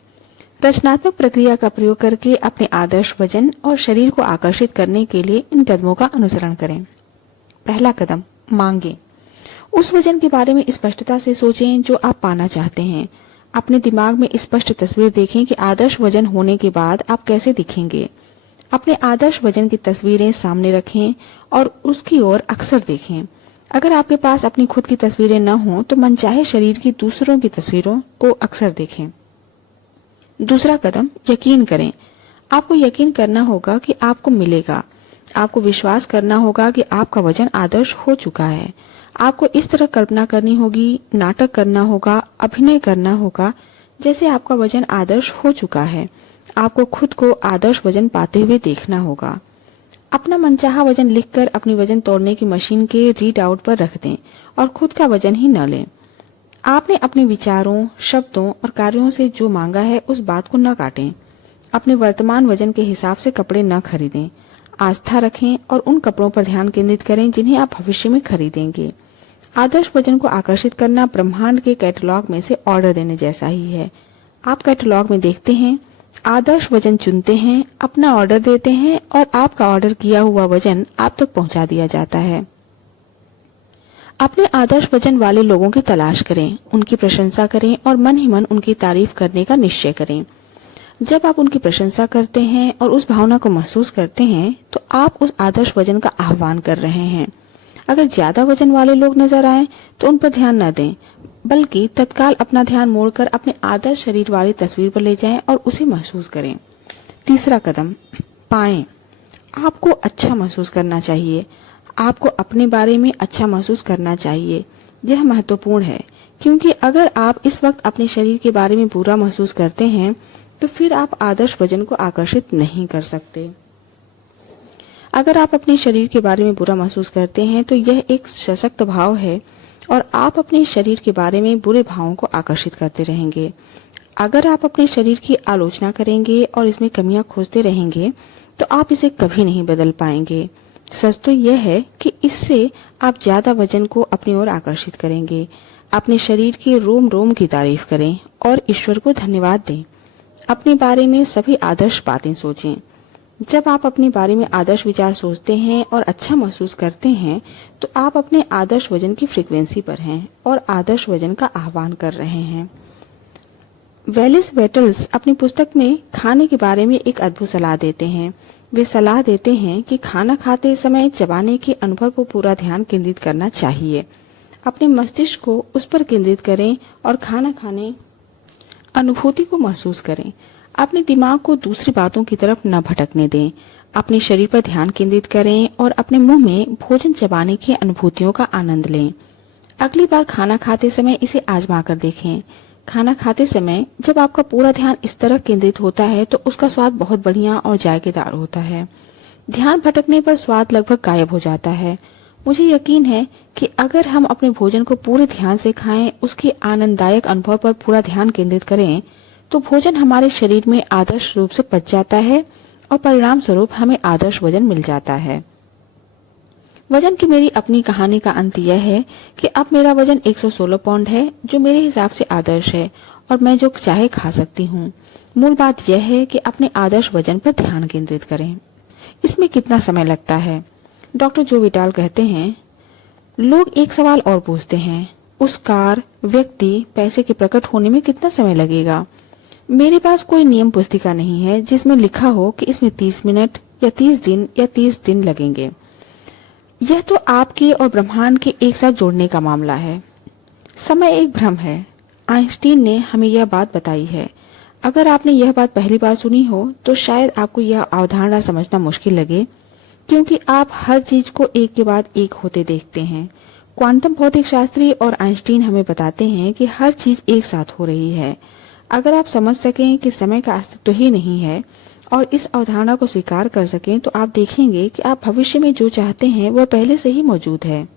रचनात्मक प्रक्रिया का प्रयोग करके अपने आदर्श वजन और शरीर को आकर्षित करने के लिए इन कदमों का अनुसरण करें। पहला कदम, मांगे। उस वजन के बारे में स्पष्टता से सोचें जो आप पाना चाहते हैं। अपने दिमाग में स्पष्ट तस्वीर देखें कि आदर्श वजन होने के बाद आप कैसे दिखेंगे। अपने आदर्श वजन की तस्वीरें सामने रखें और उसकी ओर अक्सर देखें। अगर आपके पास अपनी खुद की तस्वीरें न हों तो मनचाहे शरीर की दूसरों की तस्वीरों को अक्सर देखें। दूसरा कदम, यकीन करें। आपको यकीन करना होगा कि आपको मिलेगा। आपको विश्वास करना होगा कि आपका वजन आदर्श हो चुका है। आपको इस तरह कल्पना करनी होगी, नाटक करना होगा, अभिनय करना होगा जैसे आपका वजन आदर्श हो चुका है। आपको खुद को आदर्श वजन पाते हुए देखना होगा। अपना मनचाहा वजन लिखकर अपनी वजन तोड़ने की मशीन के रीड आउट पर रख दें और खुद का वजन ही न लें। आपने अपने विचारों, शब्दों और कार्यों से जो मांगा है उस बात को न काटें। अपने वर्तमान वजन के हिसाब से कपड़े न खरीदें। आस्था रखें और उन कपड़ों पर ध्यान केंद्रित करें जिन्हें आप भविष्य में खरीदेंगे। आदर्श वजन को आकर्षित करना ब्रह्मांड के कैटलॉग में से ऑर्डर देने जैसा ही है। आप कैटलॉग में देखते हैं आदर्श वजन चुनते हैं, अपना ऑर्डर देते हैं और आपका ऑर्डर किया हुआ वजन आप तक पहुंचा दिया जाता है। अपने आदर्श वजन वाले लोगों की तलाश करें, उनकी प्रशंसा करें और मन ही मन उनकी तारीफ करने का निश्चय करें। जब आप उनकी प्रशंसा करते हैं और उस भावना को महसूस करते हैं तो आप उस आदर्श वजन का आह्वान कर रहे हैं। अगर ज्यादा वजन वाले लोग नजर आए तो उन पर ध्यान न दें, बल्कि तत्काल अपना ध्यान मोड़कर अपने आदर्श शरीर वाली तस्वीर पर ले जाएं और उसे महसूस करें। तीसरा कदम, पाएं। आपको अच्छा महसूस करना चाहिए। आपको अपने बारे में अच्छा महसूस करना चाहिए। यह महत्वपूर्ण है, क्योंकि अगर आप इस वक्त अपने शरीर के बारे में बुरा महसूस करते हैं तो फिर आप आदर्श वजन को आकर्षित नहीं कर सकते। अगर आप अपने शरीर के बारे में बुरा महसूस करते हैं तो यह एक सशक्त भाव है और आप अपने शरीर के बारे में बुरे भावों को आकर्षित करते रहेंगे। अगर आप अपने शरीर की आलोचना करेंगे और इसमें कमियां खोजते रहेंगे तो आप इसे कभी नहीं बदल पाएंगे। सच तो यह है कि इससे आप ज्यादा वजन को अपनी ओर आकर्षित करेंगे। अपने शरीर के रोम रोम की तारीफ करें और ईश्वर को धन्यवाद दें। अपने बारे में सभी आदर्श बातें सोचें। जब आप अपने बारे में आदर्श विचार सोचते हैं और अच्छा महसूस करते हैं तो आप अपने आदर्श वजन की फ्रीक्वेंसी पर हैं और आदर्श वजन का आह्वान कर रहे हैं। वेलिस बेटल्स अपनी पुस्तक में खाने के बारे में एक अद्भुत सलाह देते हैं। वे सलाह देते हैं कि खाना खाते समय चबाने के अनुभव पर पूरा ध्यान केंद्रित करना चाहिए। अपने मस्तिष्क को उस पर केंद्रित करें और खाना खाने अनुभूति को महसूस करें। अपने दिमाग को दूसरी बातों की तरफ न भटकने दें। अपने शरीर पर ध्यान केंद्रित करें और अपने मुंह में भोजन चबाने की अनुभूतियों का आनंद लें। अगली बार खाना खाते समय इसे आजमा कर देखें। खाना खाते समय जब आपका पूरा ध्यान इस तरह केंद्रित होता है तो उसका स्वाद बहुत बढ़िया और जायकेदार होता है। ध्यान भटकने पर स्वाद लगभग गायब हो जाता है। मुझे यकीन है कि अगर हम अपने भोजन को पूरे ध्यान से खाएं, उसके आनंददायक अनुभव पर पूरा ध्यान केंद्रित करें, तो भोजन हमारे शरीर में आदर्श रूप से पच जाता है और परिणाम स्वरूप हमें आदर्श वजन मिल जाता है। वजन की मेरी अपनी कहानी का अंत यह है कि अब मेरा वजन 116 पाउंड है, जो मेरे हिसाब से आदर्श है और मैं जो चाहे खा सकती हूँ। मूल बात यह है कि अपने आदर्श वजन पर ध्यान केंद्रित करें। इसमें कितना समय लगता है? डॉक्टर जो विटाल कहते हैं, लोग एक सवाल और पूछते हैं, उस कार, व्यक्ति, पैसे के प्रकट होने में कितना समय लगेगा? मेरे पास कोई नियम पुस्तिका नहीं है जिसमें लिखा हो कि इसमें 30 मिनट या 30 दिन या 30 दिन लगेंगे। यह तो आपके और ब्रह्मांड के एक साथ जोड़ने का मामला है। समय एक भ्रम है। आइंस्टीन ने हमें यह बात बताई है। अगर आपने यह बात पहली बार सुनी हो तो शायद आपको यह अवधारणा समझना मुश्किल लगे, क्योंकि आप हर चीज को एक के बाद एक होते देखते हैं। क्वांटम भौतिक शास्त्री और आइंस्टीन हमें बताते हैं कि हर चीज एक साथ हो रही है। अगर आप समझ सकें कि समय का अस्तित्व ही नहीं है और इस अवधारणा को स्वीकार कर सकें तो आप देखेंगे कि आप भविष्य में जो चाहते हैं वह पहले से ही मौजूद है।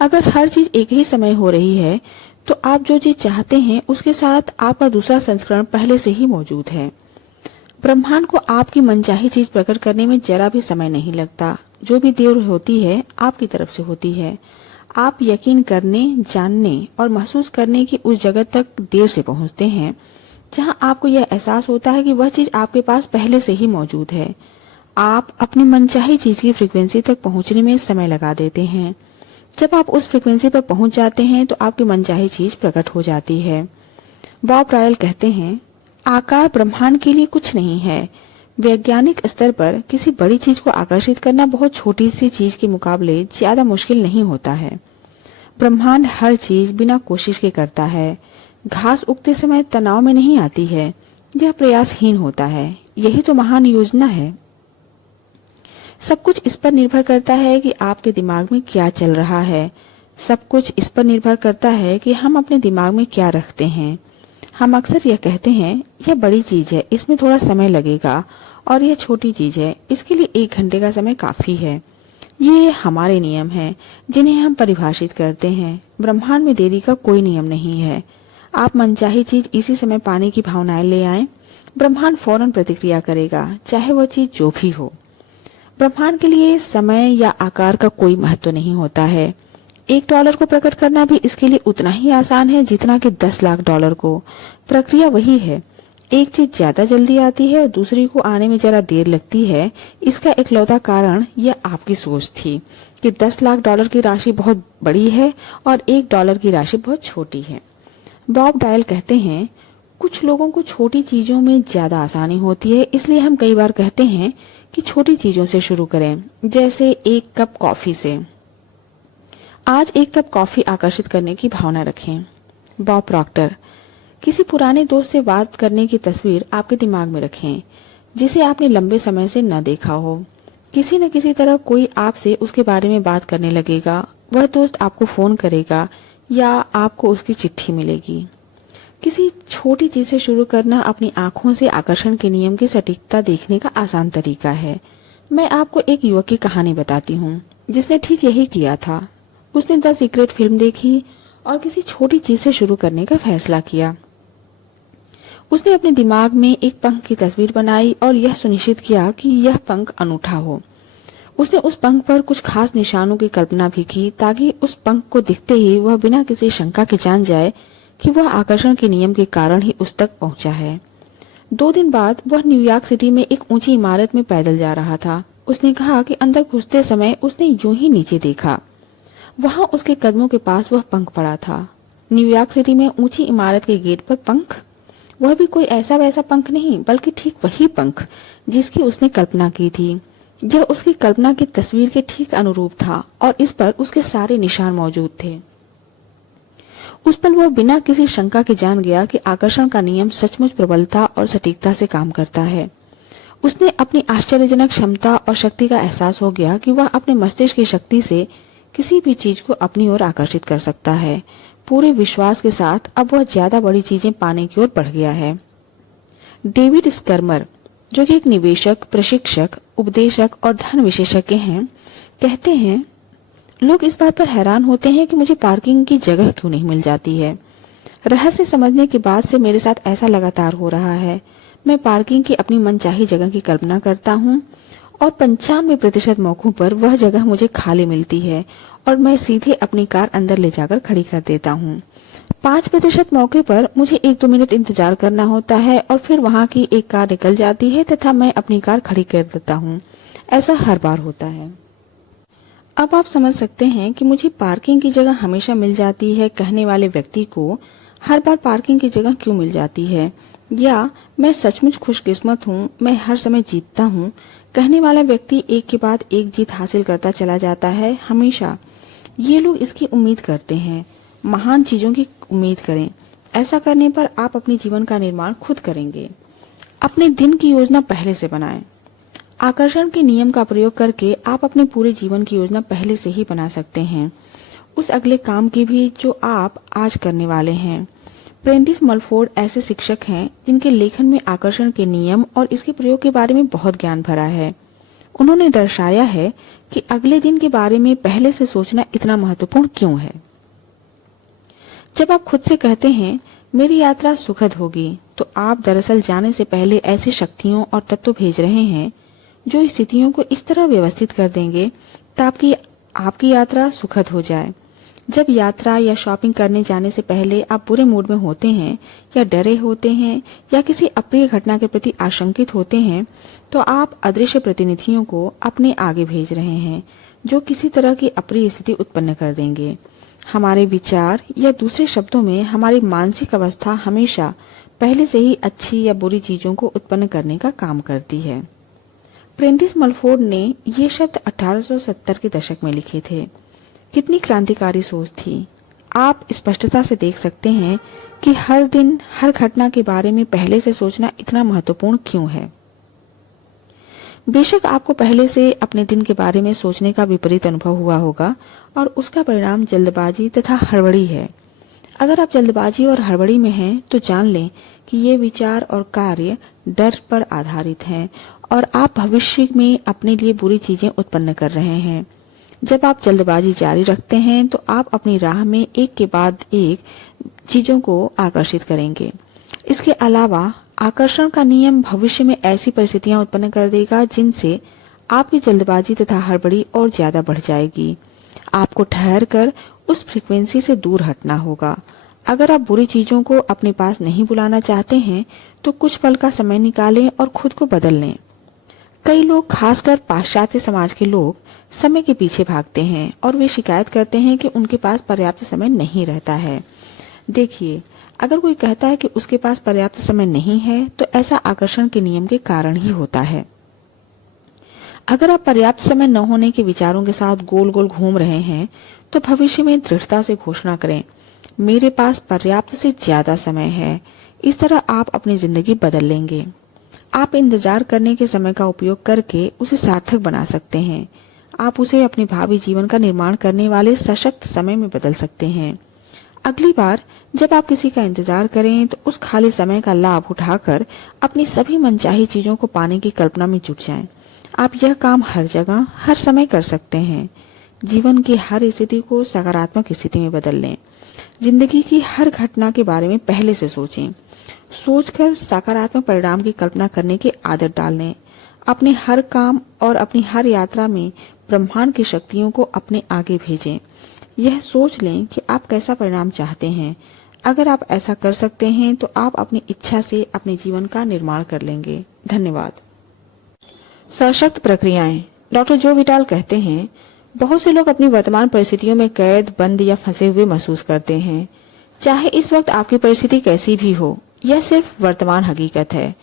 अगर हर चीज एक ही समय हो रही है तो आप जो चीज चाहते हैं उसके साथ आपका दूसरा संस्करण पहले से ही मौजूद है। ब्रह्मांड को आपकी मनचाही चीज प्रकट करने में जरा भी समय नहीं लगता। जो भी देर होती है आपकी तरफ से होती है। आप यकीन करने, जानने और महसूस करने की उस जगत तक देर से पहुंचते हैं जहां आपको यह एहसास होता है कि वह चीज आपके पास पहले से ही मौजूद है। आप अपनी मनचाही चीज की फ्रीक्वेंसी तक पहुंचने में समय लगा देते हैं। जब आप उस फ्रीक्वेंसी पर पहुंच जाते हैं तो आपकी मनचाही चीज प्रकट हो जाती है। बॉब रायल कहते हैं, आकार ब्रह्मांड के लिए कुछ नहीं है। वैज्ञानिक स्तर पर किसी बड़ी चीज को आकर्षित करना बहुत छोटी सी चीज के मुकाबले ज्यादा मुश्किल नहीं होता है। ब्रह्मांड हर चीज बिना कोशिश के करता है। घास उगते समय तनाव में नहीं आती है, यह प्रयासहीन होता है। यही तो महान योजना है। सब कुछ इस पर निर्भर करता है कि आपके दिमाग में क्या चल रहा है। सब कुछ इस पर निर्भर करता है कि हम अपने दिमाग में क्या रखते हैं। हम अक्सर यह कहते हैं, यह बड़ी चीज है, इसमें थोड़ा समय लगेगा, और यह छोटी चीज है, इसके लिए 1 घंटे का समय काफी है। ये हमारे नियम हैं जिन्हें हम परिभाषित करते हैं। ब्रह्मांड में देरी का कोई नियम नहीं है। आप मनचाही चीज इसी समय पाने की भावनाएं ले आएं, ब्रह्मांड फौरन प्रतिक्रिया करेगा, चाहे वह चीज जो भी हो। ब्रह्मांड के लिए समय या आकार का कोई महत्व नहीं होता है। $1 को प्रकट करना भी इसके लिए उतना ही आसान है जितना कि 10 लाख डॉलर को। प्रक्रिया वही है। एक चीज ज्यादा जल्दी आती है और दूसरी को आने में जरा देर लगती है, इसका इकलौता कारण यह आपकी सोच थी कि 10 लाख डॉलर की राशि बहुत बड़ी है और $1 की राशि बहुत छोटी है। बॉब डायल कहते हैं, कुछ लोगों को छोटी चीजों में ज्यादा आसानी होती है, इसलिए हम कई बार कहते हैं कि छोटी चीजों से शुरू करें, जैसे एक कप कॉफी से। आज एक कप कॉफी आकर्षित करने की भावना रखें। बॉब प्रॉक्टर, किसी पुराने दोस्त से बात करने की तस्वीर आपके दिमाग में रखें, जिसे आपने लंबे समय से न देखा हो। किसी न किसी तरह कोई आपसे उसके बारे में बात करने लगेगा। वह दोस्त आपको फोन करेगा या आपको उसकी चिट्ठी मिलेगी। किसी छोटी चीज से शुरू करना अपनी आंखों से आकर्षण के नियम की सटीकता देखने का आसान तरीका है। मैं आपको एक युवक की कहानी बताती हूँ जिसने ठीक यही किया था। उसने द सीक्रेट फिल्म देखी और किसी छोटी चीज से शुरू करने का फैसला किया। उसने अपने दिमाग में एक पंख की तस्वीर बनाई और यह सुनिश्चित किया कि यह पंख अनूठा हो। उसने उस पंख पर कुछ खास निशानों की कल्पना भी की ताकि उस पंख को दिखते ही वह बिना किसी शंका के जान जाए कि वह आकर्षण के नियम के कारण ही उस तक पहुंचा है। 2 दिन बाद वह न्यूयॉर्क सिटी में एक ऊंची इमारत में पैदल जा रहा था। उसने कहा कि अंदर घुसते समय उसने यूं ही नीचे देखा। वहां उसके कदमों के पास वह पंख पड़ा था। न्यूयॉर्क सिटी में ऊंची इमारत के गेट पर पंख, वह भी कोई ऐसा वैसा पंख नहीं, बल्कि ठीक वही पंख जिसकी उसने कल्पना की थी। यह उसकी कल्पना की तस्वीर के ठीक अनुरूप था और इस पर उसके सारे निशान मौजूद थे। उस पल वह बिना किसी शंका के जान गया कि आकर्षण का नियम सचमुच प्रबलता और सटीकता से काम करता है। उसने अपनी आश्चर्यजनक क्षमता और शक्ति का एहसास हो गया कि वह अपने मस्तिष्क की शक्ति से किसी भी चीज को अपनी ओर आकर्षित कर सकता है। पूरे विश्वास के साथ अब वह ज्यादा बड़ी चीजें पाने की ओर बढ़ गया है। डेविड स्कर्मर, जो कि एक निवेशक, प्रशिक्षक, उपदेशक और धन विशेषज्ञ हैं, कहते हैं, लोग इस बात पर हैरान होते हैं कि मुझे पार्किंग की जगह क्यों नहीं मिल जाती है। रहस्य समझने के बाद से मेरे साथ ऐसा लगातार हो रहा है। मैं पार्किंग की अपनी मनचाही जगह की कल्पना करता हूँ और 95% मौकों पर वह जगह मुझे खाली मिलती है और मैं सीधे अपनी कार अंदर ले जाकर खड़ी कर देता हूँ। 5% मौके पर मुझे 1-2 मिनट इंतजार करना होता है और फिर वहाँ की एक कार निकल जाती है तथा मैं अपनी कार खड़ी कर देता हूँ। ऐसा हर बार होता है। अब आप समझ सकते हैं कि मुझे पार्किंग की जगह हमेशा मिल जाती है कहने वाले व्यक्ति को हर बार पार्किंग की जगह क्यों मिल जाती है, या मैं सचमुच खुशकिस्मत हूँ, मैं हर समय जीतता हूँ कहने वाला व्यक्ति एक के बाद एक जीत हासिल करता चला जाता है। हमेशा ये लोग इसकी उम्मीद करते हैं। महान चीजों की उम्मीद करें। ऐसा करने पर आप अपने जीवन का निर्माण खुद करेंगे। अपने दिन की योजना पहले से बनाएं। आकर्षण के नियम का प्रयोग करके आप अपने पूरे जीवन की योजना पहले से ही बना सकते हैं, उस अगले काम की भी जो आप आज करने वाले हैं। प्रेंटिस मलफोर्ड ऐसे शिक्षक हैं जिनके लेखन में आकर्षण के नियम और इसके प्रयोग के बारे में बहुत ज्ञान भरा है। उन्होंने दर्शाया है कि अगले दिन के बारे में पहले से सोचना इतना महत्वपूर्ण क्यों है। जब आप खुद से कहते हैं मेरी यात्रा सुखद होगी, तो आप दरअसल जाने से पहले ऐसी शक्तियों और तत्व भेज रहे हैं जो स्थितियों को इस तरह व्यवस्थित कर देंगे ताकि आपकी यात्रा सुखद हो जाए। जब यात्रा या शॉपिंग करने जाने से पहले आप बुरे मूड में होते हैं या डरे होते हैं या किसी अप्रिय घटना के प्रति आशंकित होते हैं, तो आप अदृश्य प्रतिनिधियों को अपने आगे भेज रहे हैं जो किसी तरह की अप्रिय स्थिति उत्पन्न कर देंगे। हमारे विचार या दूसरे शब्दों में हमारी मानसिक अवस्था हमेशा पहले से ही अच्छी या बुरी चीजों को उत्पन्न करने का काम करती है। प्रेंटिस मलफोर्ड ने ये शब्द 1870 के दशक में लिखे थे। कितनी क्रांतिकारी सोच थी। आप स्पष्टता से देख सकते हैं कि हर दिन हर घटना के बारे में पहले से सोचना इतना महत्वपूर्ण क्यों है। बेशक आपको पहले से अपने दिन के बारे में सोचने का विपरीत अनुभव हुआ होगा और उसका परिणाम जल्दबाजी तथा हड़बड़ी है। अगर आप जल्दबाजी और हड़बड़ी में हैं, तो जान लें कि ये विचार और कार्य डर पर आधारित हैं और आप भविष्य में अपने लिए बुरी चीजें उत्पन्न कर रहे हैं। जब आप जल्दबाजी जारी रखते हैं तो आप अपनी राह में एक के बाद एक चीजों को आकर्षित करेंगे। इसके अलावा आकर्षण का नियम भविष्य में ऐसी परिस्थितियां उत्पन्न कर देगा जिनसे आपकी जल्दबाजी तथा हड़बड़ी और ज्यादा बढ़ जाएगी। आपको ठहर कर उस फ्रीक्वेंसी से दूर हटना होगा। अगर आप बुरी चीजों को अपने पास नहीं बुलाना चाहते हैं तो कुछ पल का समय निकालें और खुद को बदल लें। कई लोग, खासकर पाश्चात्य समाज के लोग, समय के पीछे भागते हैं और वे शिकायत करते हैं कि उनके पास पर्याप्त समय नहीं रहता है। देखिए, अगर कोई कहता है कि उसके पास पर्याप्त समय नहीं है तो ऐसा आकर्षण के नियम के कारण ही होता है। अगर आप पर्याप्त समय न होने के विचारों के साथ गोल गोल घूम रहे हैं तो भविष्य में दृढ़ता से घोषणा करें, मेरे पास पर्याप्त से ज्यादा समय है। इस तरह आप अपनी जिंदगी बदल लेंगे। आप इंतजार करने के समय का उपयोग करके उसे सार्थक बना सकते हैं। आप उसे अपने भावी जीवन का निर्माण करने वाले सशक्त समय में बदल सकते हैं। अगली बार जब आप किसी का इंतजार करें तो उस खाली समय का लाभ उठाकर अपनी सभी मनचाही चीजों को पाने की कल्पना में जुट जाएं। आप यह काम हर जगह, हर समय कर सकते हैं। जीवन की हर स्थिति को सकारात्मक स्थिति में बदल लें। जिंदगी की हर घटना के बारे में पहले से सोचें। सोचकर सकारात्मक परिणाम की कल्पना करने की आदत डाल लें। अपने हर काम और अपनी हर यात्रा में ब्रह्मांड की शक्तियों को अपने आगे भेजें। यह सोच लें कि आप कैसा परिणाम चाहते हैं। अगर आप ऐसा कर सकते हैं तो आप अपनी इच्छा से अपने जीवन का निर्माण कर लेंगे। धन्यवाद। सशक्त प्रक्रियाएं। डॉक्टर जो विटाल कहते हैं, बहुत से लोग अपनी वर्तमान परिस्थितियों में कैद, बंद या फंसे हुए महसूस करते हैं। चाहे इस वक्त आपकी परिस्थिति कैसी भी हो, यह सिर्फ वर्तमान हकीकत है।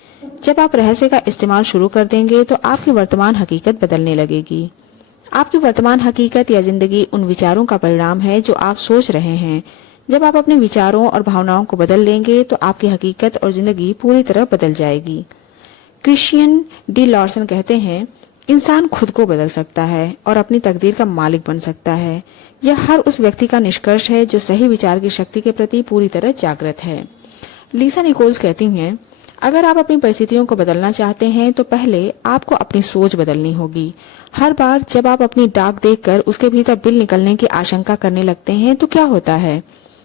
जब आप रहस्य का इस्तेमाल शुरू कर देंगे तो आपकी वर्तमान हकीकत बदलने लगेगी। आपकी वर्तमान हकीकत या जिंदगी उन विचारों का परिणाम है जो आप सोच रहे हैं। जब आप अपने विचारों और भावनाओं को बदल लेंगे तो आपकी हकीकत और जिंदगी पूरी तरह बदल जाएगी। क्रिश्चियन डी लॉर्सन कहते हैं, इंसान खुद को बदल सकता है और अपनी तकदीर का मालिक बन सकता है। यह हर उस व्यक्ति का निष्कर्ष है जो सही विचार की शक्ति के प्रति पूरी तरह जागृत है। लीसा निकोल्स कहती हैं, अगर आप अपनी परिस्थितियों को बदलना चाहते हैं तो पहले आपको अपनी सोच बदलनी होगी। हर बार जब आप अपनी डाक देखकर उसके भीतर बिल निकलने की आशंका करने लगते हैं तो क्या होता है?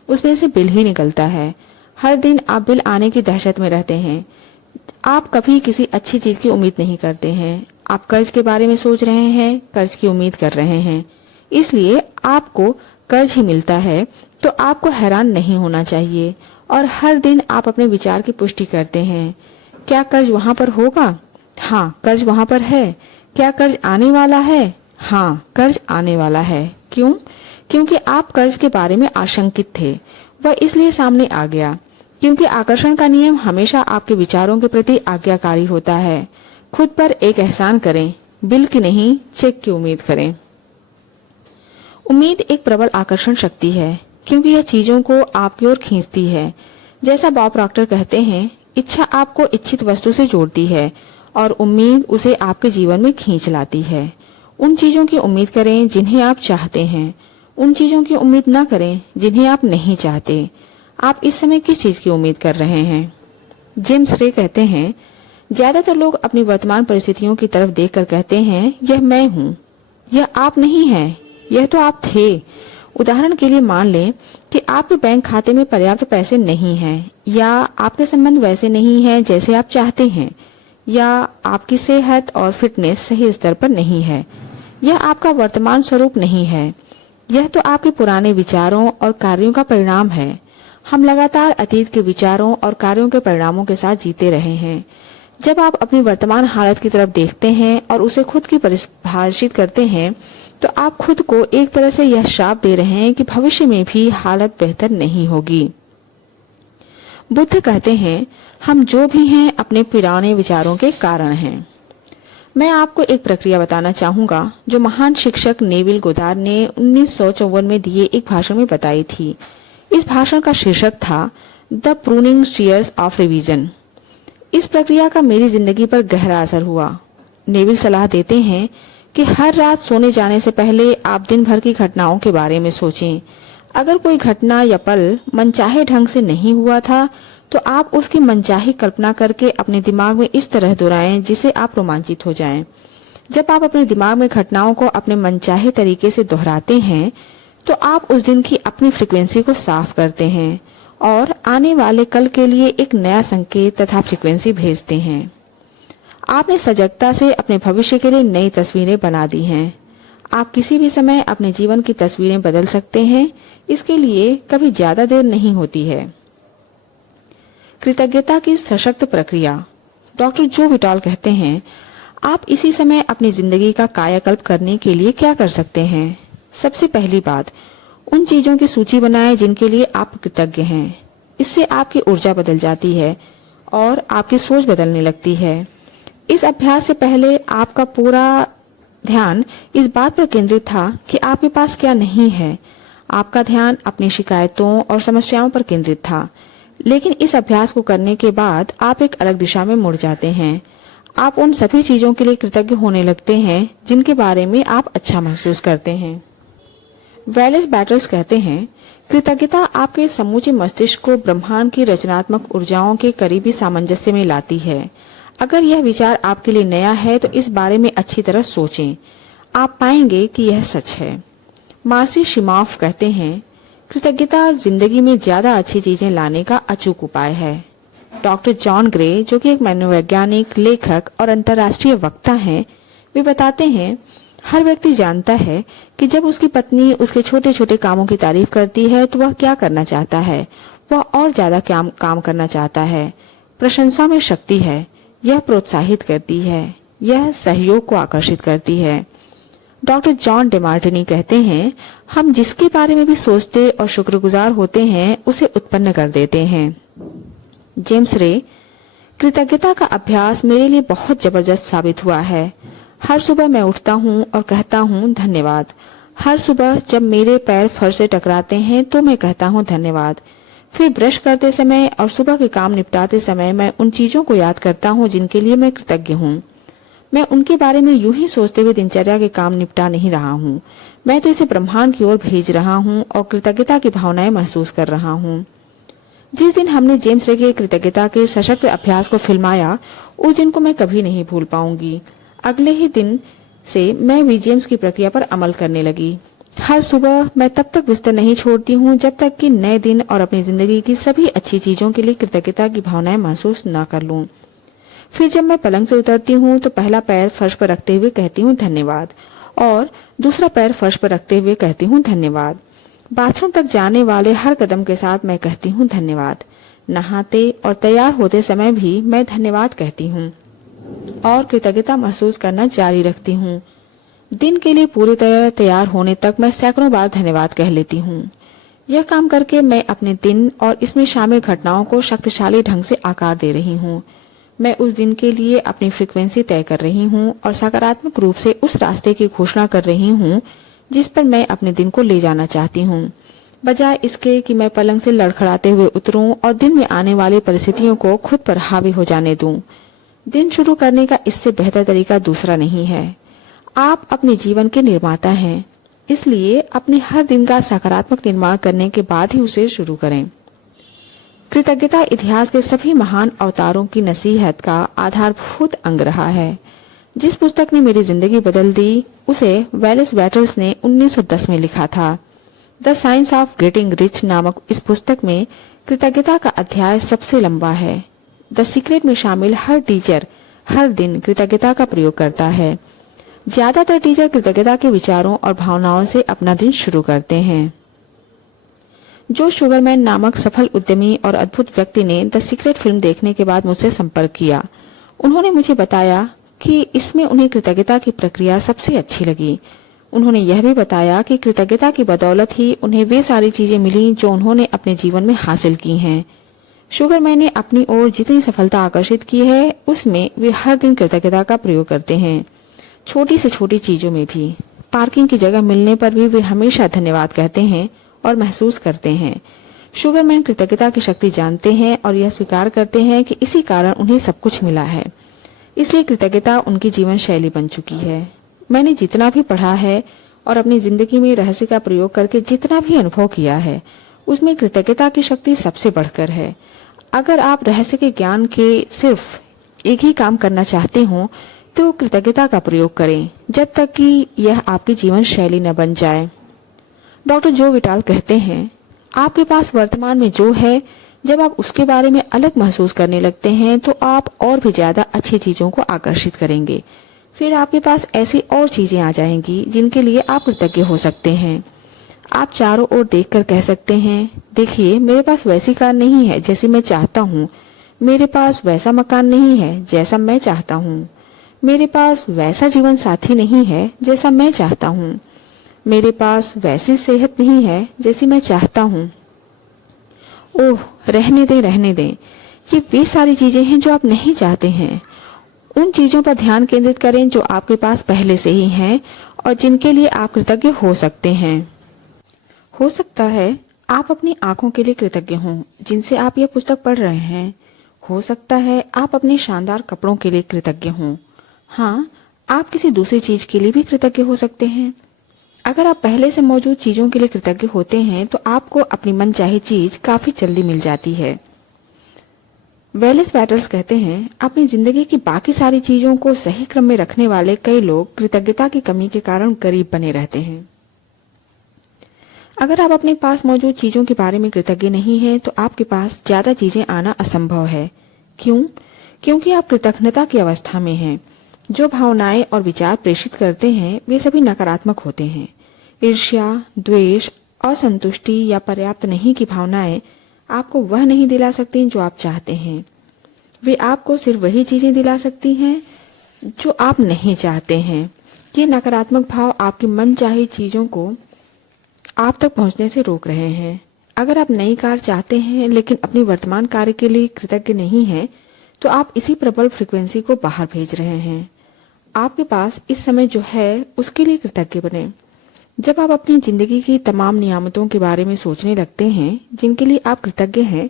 उसमें से बिल ही निकलता है। हर दिन आप बिल आने की दहशत में रहते हैं। आप कभी किसी अच्छी चीज की उम्मीद नहीं करते हैं। आप कर्ज के बारे में सोच रहे हैं, कर्ज की उम्मीद कर रहे हैं, इसलिए आपको कर्ज ही मिलता है। तो आपको हैरान नहीं होना चाहिए। और हर दिन आप अपने विचार की पुष्टि करते हैं। क्या कर्ज वहाँ पर होगा? हाँ, कर्ज वहाँ पर है। क्या कर्ज आने वाला है? हाँ, कर्ज आने वाला है। क्यों? क्योंकि आप कर्ज के बारे में आशंकित थे। वह इसलिए सामने आ गया क्योंकि आकर्षण का नियम हमेशा आपके विचारों के प्रति आज्ञाकारी होता है। खुद पर एक एहसान करें, बिल की नहीं, चेक की उम्मीद करें। उम्मीद एक प्रबल आकर्षण शक्ति है क्योंकि यह चीजों को आपकी ओर खींचती है। जैसा बॉब प्रॉक्टर कहते हैं, इच्छा आपको इच्छित वस्तु से जोड़ती है और उम्मीद उसे आपके जीवन में खींच लाती है। उन चीजों की उम्मीद करें जिन्हें आप चाहते हैं। उन चीजों की उम्मीद न करें जिन्हें आप नहीं चाहते। आप इस समय किस चीज की उम्मीद कर रहे हैं? जेम्स रे कहते हैं, ज्यादातर लोग अपनी वर्तमान परिस्थितियों की तरफ देखकर कहते हैं, यह मैं हूँ। यह आप नहीं है, यह तो आप थे। उदाहरण के लिए मान लें कि आपके बैंक खाते में पर्याप्त पैसे नहीं हैं, या आपके संबंध वैसे नहीं हैं जैसे आप चाहते हैं, या आपकी सेहत और फिटनेस सही स्तर पर नहीं है। यह आपका वर्तमान स्वरूप नहीं है, यह तो आपके पुराने विचारों और कार्यों का परिणाम है। हम लगातार अतीत के विचारों और कार्यों के परिणामों के साथ जीते रहे हैं। जब आप अपनी वर्तमान हालत की तरफ देखते हैं और उसे खुद की परिभाषित करते हैं तो आप खुद को एक तरह से यह श्राप दे रहे हैं कि भविष्य में भी हालत बेहतर नहीं होगी। बुद्ध कहते हैं, हम जो भी हैं अपने पुराने विचारों के कारण हैं। मैं आपको एक प्रक्रिया बताना चाहूंगा जो महान शिक्षक नेविल गोदार ने 1954 में दिए एक भाषण में बताई थी। इस भाषण का शीर्षक था the pruning shears of revision. इस प्रक्रिया का मेरी जिंदगी पर गहरा असर हुआ। नेविल सलाह देते हैं कि हर रात सोने जाने से पहले आप दिन भर की घटनाओं के बारे में सोचें। अगर कोई घटना या पल मनचाहे ढंग से नहीं हुआ था तो आप उसकी मनचाही कल्पना करके अपने दिमाग में इस तरह दोहराएं जिसे आप रोमांचित हो जाएं। जब आप अपने दिमाग में घटनाओं को अपने मनचाहे तरीके से दोहराते हैं तो आप उस दिन की अपनी फ्रीक्वेंसी को साफ करते हैं और आने वाले कल के लिए एक नया संकेत तथा फ्रीक्वेंसी भेजते हैं। आपने सजगता से अपने भविष्य के लिए नई तस्वीरें बना दी हैं। आप किसी भी समय अपने जीवन की तस्वीरें बदल सकते हैं। इसके लिए कभी ज्यादा देर नहीं होती है। कृतज्ञता की सशक्त प्रक्रिया। डॉक्टर जो विटाल कहते हैं, आप इसी समय अपनी जिंदगी का कायाकल्प करने के लिए क्या कर सकते हैं। सबसे पहली बात, उन चीजों की सूची बनाएं जिनके लिए आप कृतज्ञ हैं। इससे आपकी ऊर्जा बदल जाती है और आपकी सोच बदलने लगती है। इस अभ्यास से पहले आपका पूरा ध्यान इस बात पर केंद्रित था कि आपके पास क्या नहीं है। आपका ध्यान अपनी शिकायतों और समस्याओं पर केंद्रित था। लेकिन इस अभ्यास को करने के बाद आप एक अलग दिशा में मुड़ जाते हैं। आप उन सभी चीजों के लिए कृतज्ञ होने लगते हैं जिनके बारे में आप अच्छा महसूस करते हैं। वेलेस बैटल्स कहते हैं, कृतज्ञता आपके समूचे मस्तिष्क को ब्रह्मांड की रचनात्मक ऊर्जाओं के करीबी सामंजस्य में लाती है। अगर यह विचार आपके लिए नया है तो इस बारे में अच्छी तरह सोचें। आप पाएंगे कि यह सच है। मार्सी शिमॉफ कहते हैं, कृतज्ञता जिंदगी में ज्यादा अच्छी चीजें लाने का अचूक उपाय है। डॉक्टर जॉन ग्रे, जो कि एक मनोवैज्ञानिक, लेखक और अंतर्राष्ट्रीय वक्ता हैं, वे बताते हैं, हर व्यक्ति जानता है कि जब उसकी पत्नी उसके छोटे छोटे कामों की तारीफ करती है तो वह क्या करना चाहता है। वह और ज्यादा काम करना चाहता है। प्रशंसा में शक्ति है। यह प्रोत्साहित करती है। यह सहयोग को आकर्षित करती है। डॉक्टर जॉन डेमार्टिनी कहते हैं, हम जिसके बारे में भी सोचते और शुक्रगुजार होते हैं उसे उत्पन्न कर देते हैं। जेम्स रे, कृतज्ञता का अभ्यास मेरे लिए बहुत जबरदस्त साबित हुआ है। हर सुबह मैं उठता हूँ और कहता हूँ धन्यवाद। हर सुबह जब मेरे पैर फर्श से टकराते हैं तो मैं कहता हूँ धन्यवाद। फिर ब्रश करते समय और सुबह के काम निपटाते समय मैं उन चीजों को याद करता हूँ जिनके लिए मैं कृतज्ञ हूँ। मैं उनके बारे में यूं ही सोचते हुए दिनचर्या के काम निपटा नहीं रहा हूँ। मैं तो इसे ब्रह्मांड की ओर भेज रहा हूँ और कृतज्ञता की भावनाएं महसूस कर रहा हूँ। जिस दिन हमने जेम्स रे के कृतज्ञता के सशक्त अभ्यास को फिल्माया, उस दिन को मैं कभी नहीं भूल पाऊंगी। अगले ही दिन से मैं भी जेम्स की प्रक्रिया पर अमल करने लगी। हर सुबह मैं तब तक बिस्तर नहीं छोड़ती हूँ जब तक कि नए दिन और अपनी जिंदगी की सभी अच्छी चीजों के लिए कृतज्ञता की भावनाएं महसूस न कर लूं। फिर जब मैं पलंग से उतरती हूँ तो पहला पैर फर्श पर रखते हुए कहती हूँ धन्यवाद और दूसरा पैर फर्श पर रखते हुए कहती हूँ धन्यवाद। बाथरूम तक जाने वाले हर कदम के साथ मैं कहती हूँ धन्यवाद। नहाते और तैयार होते समय भी मैं धन्यवाद कहती हूँ और कृतज्ञता महसूस करना जारी रखती हूँ। दिन के लिए पूरी तरह तैयार होने तक मैं सैकड़ों बार धन्यवाद कह लेती हूँ। यह काम करके मैं अपने दिन और इसमें शामिल घटनाओं को शक्तिशाली ढंग से आकार दे रही हूँ। मैं उस दिन के लिए अपनी फ्रीक्वेंसी तय कर रही हूँ और सकारात्मक रूप से उस रास्ते की घोषणा कर रही हूँ जिस पर मैं अपने दिन को ले जाना चाहती हूँ, बजाय इसके कि मैं पलंग से लड़खड़ाते हुए उतरूं और दिन में आने वाली परिस्थितियों को खुद पर हावी हो जाने दूं। दिन शुरू करने का इससे बेहतर तरीका दूसरा नहीं है। आप अपने जीवन के निर्माता हैं, इसलिए अपने हर दिन का सकारात्मक निर्माण करने के बाद ही उसे शुरू करें। कृतज्ञता इतिहास के सभी महान अवतारों की नसीहत का आधारभूत अंग रहा है। जिस पुस्तक ने मेरी जिंदगी बदल दी उसे वेलेस बैटल्स ने 1910 में लिखा था। The science of getting rich नामक इस पुस्तक में कृतज्ञता का अध्याय सबसे लंबा है। द सीक्रेट में शामिल हर टीचर हर दिन कृतज्ञता का प्रयोग करता है। ज्यादातर टीचर कृतज्ञता के विचारों और भावनाओं से अपना दिन शुरू करते हैं। जो शुगरमैन नामक सफल उद्यमी और अद्भुत व्यक्ति ने द सीक्रेट फिल्म देखने के बाद मुझसे संपर्क किया। उन्होंने मुझे बताया कि इसमें उन्हें कृतज्ञता की प्रक्रिया सबसे अच्छी लगी। उन्होंने यह भी बताया कि कृतज्ञता की बदौलत ही उन्हें वे सारी चीजें मिली जो उन्होंने अपने जीवन में हासिल की हैं। शुगरमैन ने अपनी ओर जितनी सफलता आकर्षित की है उसमें वे हर दिन कृतज्ञता का प्रयोग करते हैं, छोटी से छोटी चीजों में भी। पार्किंग की जगह मिलने पर भी वे हमेशा धन्यवाद कहते हैं और महसूस करते हैं। शुगरमैन कृतज्ञता की शक्ति जानते हैं और यह स्वीकार करते हैं कि इसी कारण उन्हें सब कुछ मिला है। इसलिए कृतज्ञता उनकी जीवन शैली बन चुकी है। मैंने जितना भी पढ़ा है और अपनी जिंदगी में रहस्य का प्रयोग करके जितना भी अनुभव किया है उसमें कृतज्ञता की शक्ति सबसे बढ़कर है। अगर आप रहस्य के ज्ञान के सिर्फ एक ही काम करना चाहते हो तो कृतज्ञता का प्रयोग करें जब तक कि यह आपकी जीवन शैली न बन जाए। डॉक्टर जो विटाल कहते हैं, आपके पास वर्तमान में जो है, जब आप उसके बारे में अलग महसूस करने लगते हैं तो आप और भी ज्यादा अच्छी चीजों को आकर्षित करेंगे। फिर आपके पास ऐसी और चीजें आ जाएंगी जिनके लिए आप कृतज्ञ हो सकते हैं। आप चारों ओर देखकर कह सकते हैं, देखिए मेरे पास वैसी कार नहीं है जैसी मैं चाहता हूँ, मेरे पास वैसा मकान नहीं है जैसा मैं चाहता हूँ, मेरे पास वैसा जीवन साथी नहीं है जैसा मैं चाहता हूँ, मेरे पास वैसी सेहत नहीं है जैसी मैं चाहता हूँ। ओह, रहने दें। ये वे सारी चीजें हैं जो आप नहीं चाहते हैं। उन चीजों पर ध्यान केंद्रित करें जो आपके पास पहले से ही हैं और जिनके लिए आप कृतज्ञ हो सकते हैं। हो सकता है आप अपनी आंखों के लिए कृतज्ञ हों जिनसे आप यह पुस्तक पढ़ रहे हैं। हो सकता है आप अपने शानदार कपड़ों के लिए कृतज्ञ हों। हाँ, आप किसी दूसरी चीज के लिए भी कृतज्ञ हो सकते हैं। अगर आप पहले से मौजूद चीजों के लिए कृतज्ञ होते हैं तो आपको अपनी मनचाही चीज काफी जल्दी मिल जाती है। वेलेस पैटर्स कहते हैं, अपनी जिंदगी की बाकी सारी चीजों को सही क्रम में रखने वाले कई लोग कृतज्ञता की कमी के कारण गरीब बने रहते हैं। अगर आप अपने पास मौजूद चीजों के बारे में कृतज्ञ नहीं हैं, तो आपके पास ज्यादा चीजें आना असंभव है। क्यों? क्योंकि आप कृतज्ञता की अवस्था में हैं। जो भावनाएं और विचार प्रेषित करते हैं वे सभी नकारात्मक होते हैं। ईर्ष्या, द्वेष, असंतुष्टि या पर्याप्त नहीं की भावनाएं आपको वह नहीं दिला सकती जो आप चाहते हैं। वे आपको सिर्फ वही चीजें दिला सकती हैं जो आप नहीं चाहते हैं। ये नकारात्मक भाव आपकी मनचाही चीजों को आप तक पहुंचने से रोक रहे हैं। अगर आप नई कार चाहते हैं लेकिन अपनी वर्तमान कार्य के लिए कृतज्ञ नहीं हैं, तो आप इसी प्रबल फ्रीक्वेंसी को बाहर भेज रहे हैं। आपके पास इस समय जो है उसके लिए कृतज्ञ बने। जब आप अपनी जिंदगी की तमाम नियामतों के बारे में सोचने लगते हैं जिनके लिए आप कृतज्ञ हैं,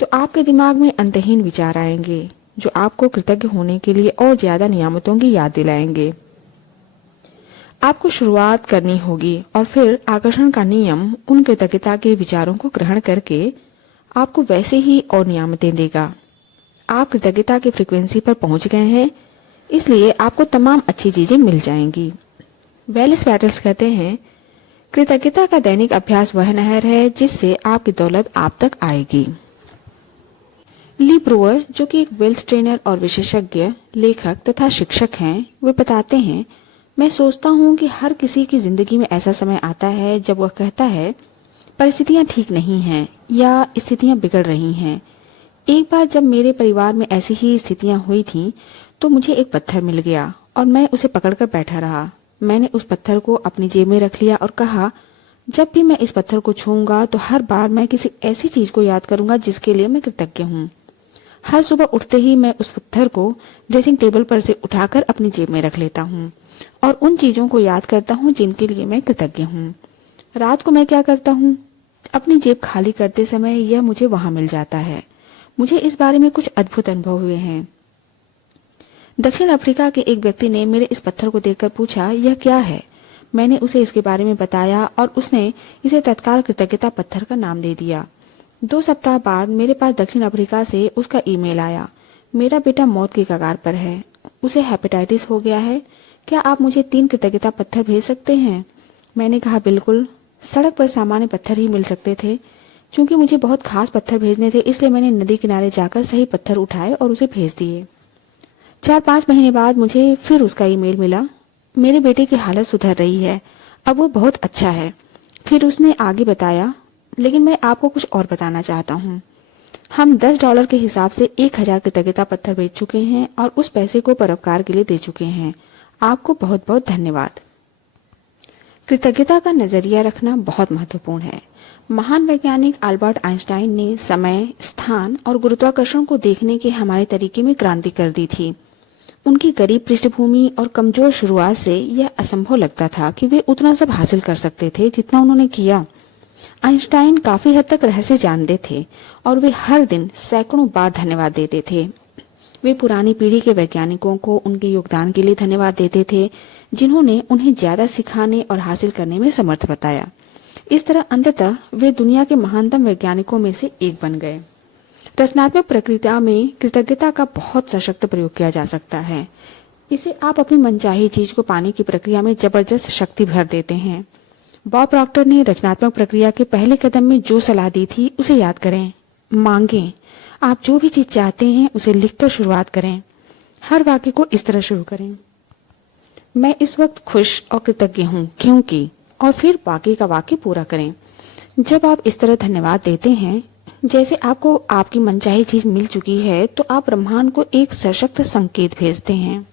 तो आपके दिमाग में अंतहीन विचार आएंगे जो आपको कृतज्ञ होने के लिए और ज्यादा नियामतों की याद दिलाएंगे। आपको शुरुआत करनी होगी और फिर आकर्षण का नियम उन कृतज्ञता के विचारों को ग्रहण करके आपको वैसे ही और नियामतें देगा। आप कृतज्ञता की फ्रीक्वेंसी पर पहुंच गए हैं, इसलिए आपको तमाम अच्छी चीजें मिल जाएंगी। वेलेस पैटर्स कहते हैं, कृतज्ञता का दैनिक अभ्यास वह नहर है जिससे आपकी दौलत आप तक आएगी। ली ब्रूअर, जो कि एक वेल्थ ट्रेनर और विशेषज्ञ लेखक तथा शिक्षक हैं, वे बताते हैं, मैं सोचता हूँ कि हर किसी की जिंदगी में ऐसा समय आता है जब वह कहता है परिस्थितियां ठीक नहीं हैं या स्थितियां बिगड़ रही हैं। एक बार जब मेरे परिवार में ऐसी ही स्थितियां हुई थीं, तो मुझे एक पत्थर मिल गया और मैं उसे पकड़कर बैठा रहा। मैंने उस पत्थर को अपनी जेब में रख लिया और कहा, जब भी मैं इस पत्थर को छूऊंगा तो हर बार मैं किसी ऐसी चीज को याद करूंगा जिसके लिए मैं कृतज्ञ हूँ। हर सुबह उठते ही मैं उस पत्थर को ड्रेसिंग टेबल पर से उठाकर अपनी जेब में रख लेता हूँ और उन चीजों को याद करता हूँ जिनके लिए मैं कृतज्ञ हूँ। रात को मैं क्या करता हूँ? अपनी जेब खाली करते समय यह मुझे वहां मिल जाता है। मुझे इस बारे में कुछ अद्भुत अनुभव हुए हैं। दक्षिण अफ्रीका के एक व्यक्ति ने मेरे इस पत्थर को देखकर पूछा, यह क्या है? मैंने उसे इसके बारे में बताया और उसने इसे तत्काल कृतज्ञता पत्थर का नाम दे दिया। 2 सप्ताह बाद मेरे पास दक्षिण अफ्रीका से उसका ईमेल आया, मेरा बेटा मौत की कगार पर है, उसे हेपेटाइटिस हो गया है, क्या आप मुझे 3 कृतज्ञता पत्थर भेज सकते हैं? मैंने कहा, बिल्कुल। सड़क पर सामान्य पत्थर ही मिल सकते थे। चूंकि मुझे बहुत खास पत्थर भेजने थे, इसलिए मैंने नदी किनारे जाकर सही पत्थर उठाए और उसे भेज दिए। 4-5 महीने बाद मुझे फिर उसका ईमेल मिला, मेरे बेटे की हालत सुधर रही है, अब वो बहुत अच्छा है। फिर उसने आगे बताया, लेकिन मैं आपको कुछ और बताना चाहता हूँ। हम $10 के हिसाब से 1000 कृतज्ञता पत्थर बेच चुके हैं और उस पैसे को परोपकार के लिए दे चुके हैं। आपको बहुत बहुत धन्यवाद। कृतज्ञता का नजरिया रखना बहुत महत्वपूर्ण है। महान वैज्ञानिक अल्बर्ट आइंस्टाइन ने समय, स्थान और गुरुत्वाकर्षण को देखने के हमारे तरीके में क्रांति कर दी थी। उनकी गरीब पृष्ठभूमि और कमजोर शुरुआत से यह असंभव लगता था कि वे उतना सब हासिल कर सकते थे जितना उन्होंने किया। आइंस्टाइन काफी हद तक रहस्य जानते थे और वे हर दिन सैकड़ों बार धन्यवाद देते थे। वे पुरानी पीढ़ी के वैज्ञानिकों को उनके योगदान के लिए धन्यवाद देते थे, जिन्होंने उन्हें ज्यादा सिखाने और हासिल करने में समर्थ बताया। इस तरह अंततः वे दुनिया के महानतम वैज्ञानिकों में से एक बन गए। रचनात्मक प्रक्रिया में कृतज्ञता का बहुत सशक्त प्रयोग किया जा सकता है। इसे आप अपनी मनचाही चीज को पाने की प्रक्रिया में जबरदस्त शक्ति भर देते हैं। बॉब प्रॉक्टर ने रचनात्मक प्रक्रिया के पहले कदम में जो सलाह दी थी उसे याद करें। मांगें। आप जो भी चीज चाहते हैं उसे लिखकर शुरुआत करें। हर वाक्य को इस तरह शुरू करें, मैं इस वक्त खुश और कृतज्ञ हूँ क्योंकि और फिर बाकी का वाक्य पूरा करें। जब आप इस तरह धन्यवाद देते हैं जैसे आपको आपकी मनचाही चीज मिल चुकी है, तो आप ब्रह्मांड को एक सशक्त संकेत भेजते हैं।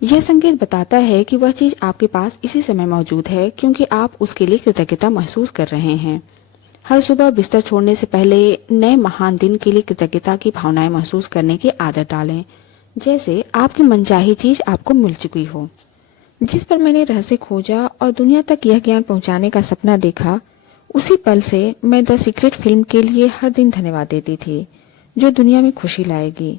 यह संकेत बताता है कि वह चीज आपके पास इसी समय मौजूद है, क्योंकि आप उसके लिए कृतज्ञता महसूस कर रहे हैं। हर सुबह बिस्तर छोड़ने से पहले नए महान दिन के लिए कृतज्ञता की भावनाएं महसूस करने की आदत डालें, जैसे आपकी मनचाही चीज आपको मिल चुकी हो। जिस पर मैंने रहस्य खोजा और दुनिया तक यह ज्ञान पहुंचाने का सपना देखा, उसी पल से मैं द सीक्रेट फिल्म के लिए हर दिन धन्यवाद देती थी, जो दुनिया में खुशी लाएगी।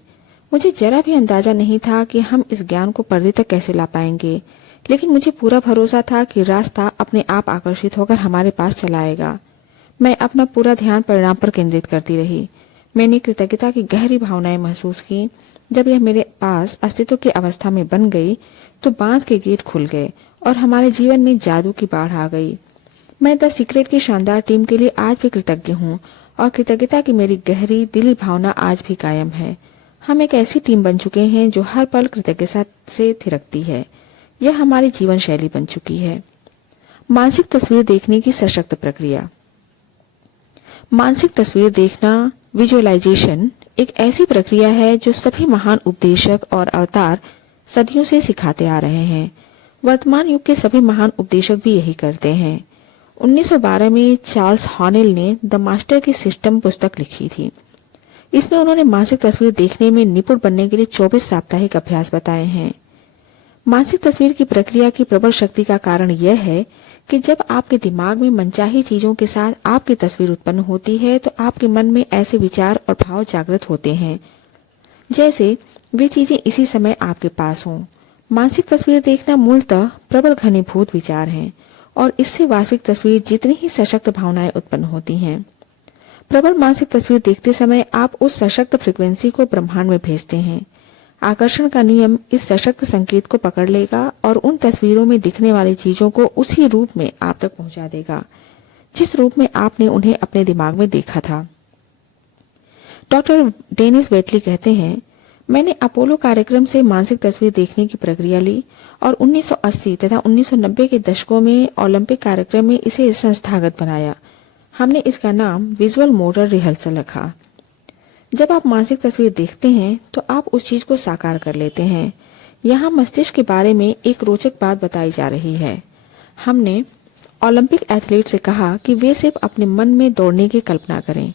मुझे जरा भी अंदाजा नहीं था कि हम इस ज्ञान को पर्दे तक कैसे ला पाएंगे, लेकिन मुझे पूरा भरोसा था कि रास्ता अपने आप आकर्षित होकर हमारे पास चला आएगा। मैं अपना पूरा ध्यान परिणाम पर केंद्रित करती रही। मैंने कृतज्ञता की गहरी भावनाएं महसूस की। जब यह मेरे पास अस्तित्व की अवस्था में बन गई, तो बांध के गेट खुल गए और हमारे जीवन में जादू की बाढ़ आ गई। मैं द सीक्रेट की शानदार टीम के लिए आज भी कृतज्ञ हूँ और कृतज्ञता की मेरी गहरी दिली भावना आज भी कायम है। हम एक ऐसी टीम बन चुके हैं जो हर पल कृतज्ञता से थिरकती है। यह हमारी जीवन शैली बन चुकी है। मानसिक तस्वीर देखने की सशक्त प्रक्रिया। मानसिक तस्वीर देखना, विजुअलाइजेशन, एक ऐसी प्रक्रिया है जो सभी महान उपदेशक और अवतार सदियों से सिखाते आ रहे हैं। वर्तमान युग के सभी महान उपदेशक भी यही करते हैं। 1912 में चार्ल्स हॉनेल ने द मास्टर की सिस्टम पुस्तक लिखी थी। इसमें उन्होंने मानसिक तस्वीर देखने में निपुण बनने के लिए 24 साप्ताहिक अभ्यास बताए हैं। मानसिक तस्वीर की प्रक्रिया की प्रबल शक्ति का कारण यह है कि जब आपके दिमाग में मनचाही चीजों के साथ आपकी तस्वीर उत्पन्न होती है, तो आपके मन में ऐसे विचार और भाव जागृत होते हैं जैसे वे चीजें इसी समय आपके पास हों। मानसिक तस्वीर देखना मूलतः प्रबल घनीभूत विचार है और इससे वास्तविक तस्वीर जितनी ही सशक्त भावनाएं उत्पन्न होती हैं। प्रबल मानसिक तस्वीर देखते समय आप उस सशक्त फ्रीक्वेंसी को ब्रह्मांड में भेजते हैं। आकर्षण का नियम इस सशक्त संकेत को पकड़ लेगा और उन तस्वीरों में दिखने वाली चीजों को उसी रूप में आप तक पहुंचा देगा, जिस रूप में आपने उन्हें अपने दिमाग में देखा था। डॉक्टर डेनिस वेटली कहते हैं, मैंने अपोलो कार्यक्रम से मानसिक तस्वीर देखने की प्रक्रिया ली और 1980 तथा 1990 के दशकों में ओलंपिक कार्यक्रम में इसे संस्थागत बनाया। हमने इसका नाम विजुअल मोटर रिहर्सल रखा। जब आप मानसिक तस्वीर देखते हैं तो आप उस चीज को साकार कर लेते हैं। यहाँ मस्तिष्क के बारे में एक रोचक बात बताई जा रही है। हमने ओलंपिक एथलीट से कहा कि वे सिर्फ अपने मन में दौड़ने की कल्पना करें।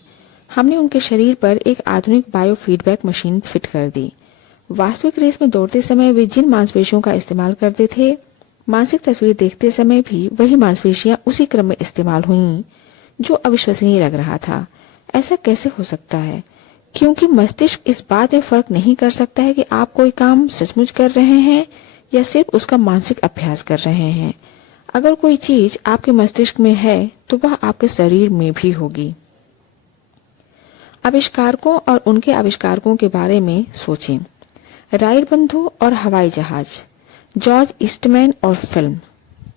हमने उनके शरीर पर एक आधुनिक बायो फीडबैक मशीन फिट कर दी। वास्तविक रेस में दौड़ते समय वे जिन मांसपेशियों का इस्तेमाल करते थे, मानसिक तस्वीर देखते समय भी वही मांसपेशियां उसी क्रम में इस्तेमाल हुईं, जो अविश्वसनीय लग रहा था। ऐसा कैसे हो सकता है? क्योंकि मस्तिष्क इस बात में फर्क नहीं कर सकता है कि आप कोई काम सचमुच कर रहे हैं या सिर्फ उसका मानसिक अभ्यास कर रहे हैं। अगर कोई चीज आपके मस्तिष्क में है तो वह आपके शरीर में भी होगी। आविष्कारकों और उनके आविष्कारकों के बारे में सोचें। राइट बंधु और हवाई जहाज, जॉर्ज ईस्टमैन और फिल्म,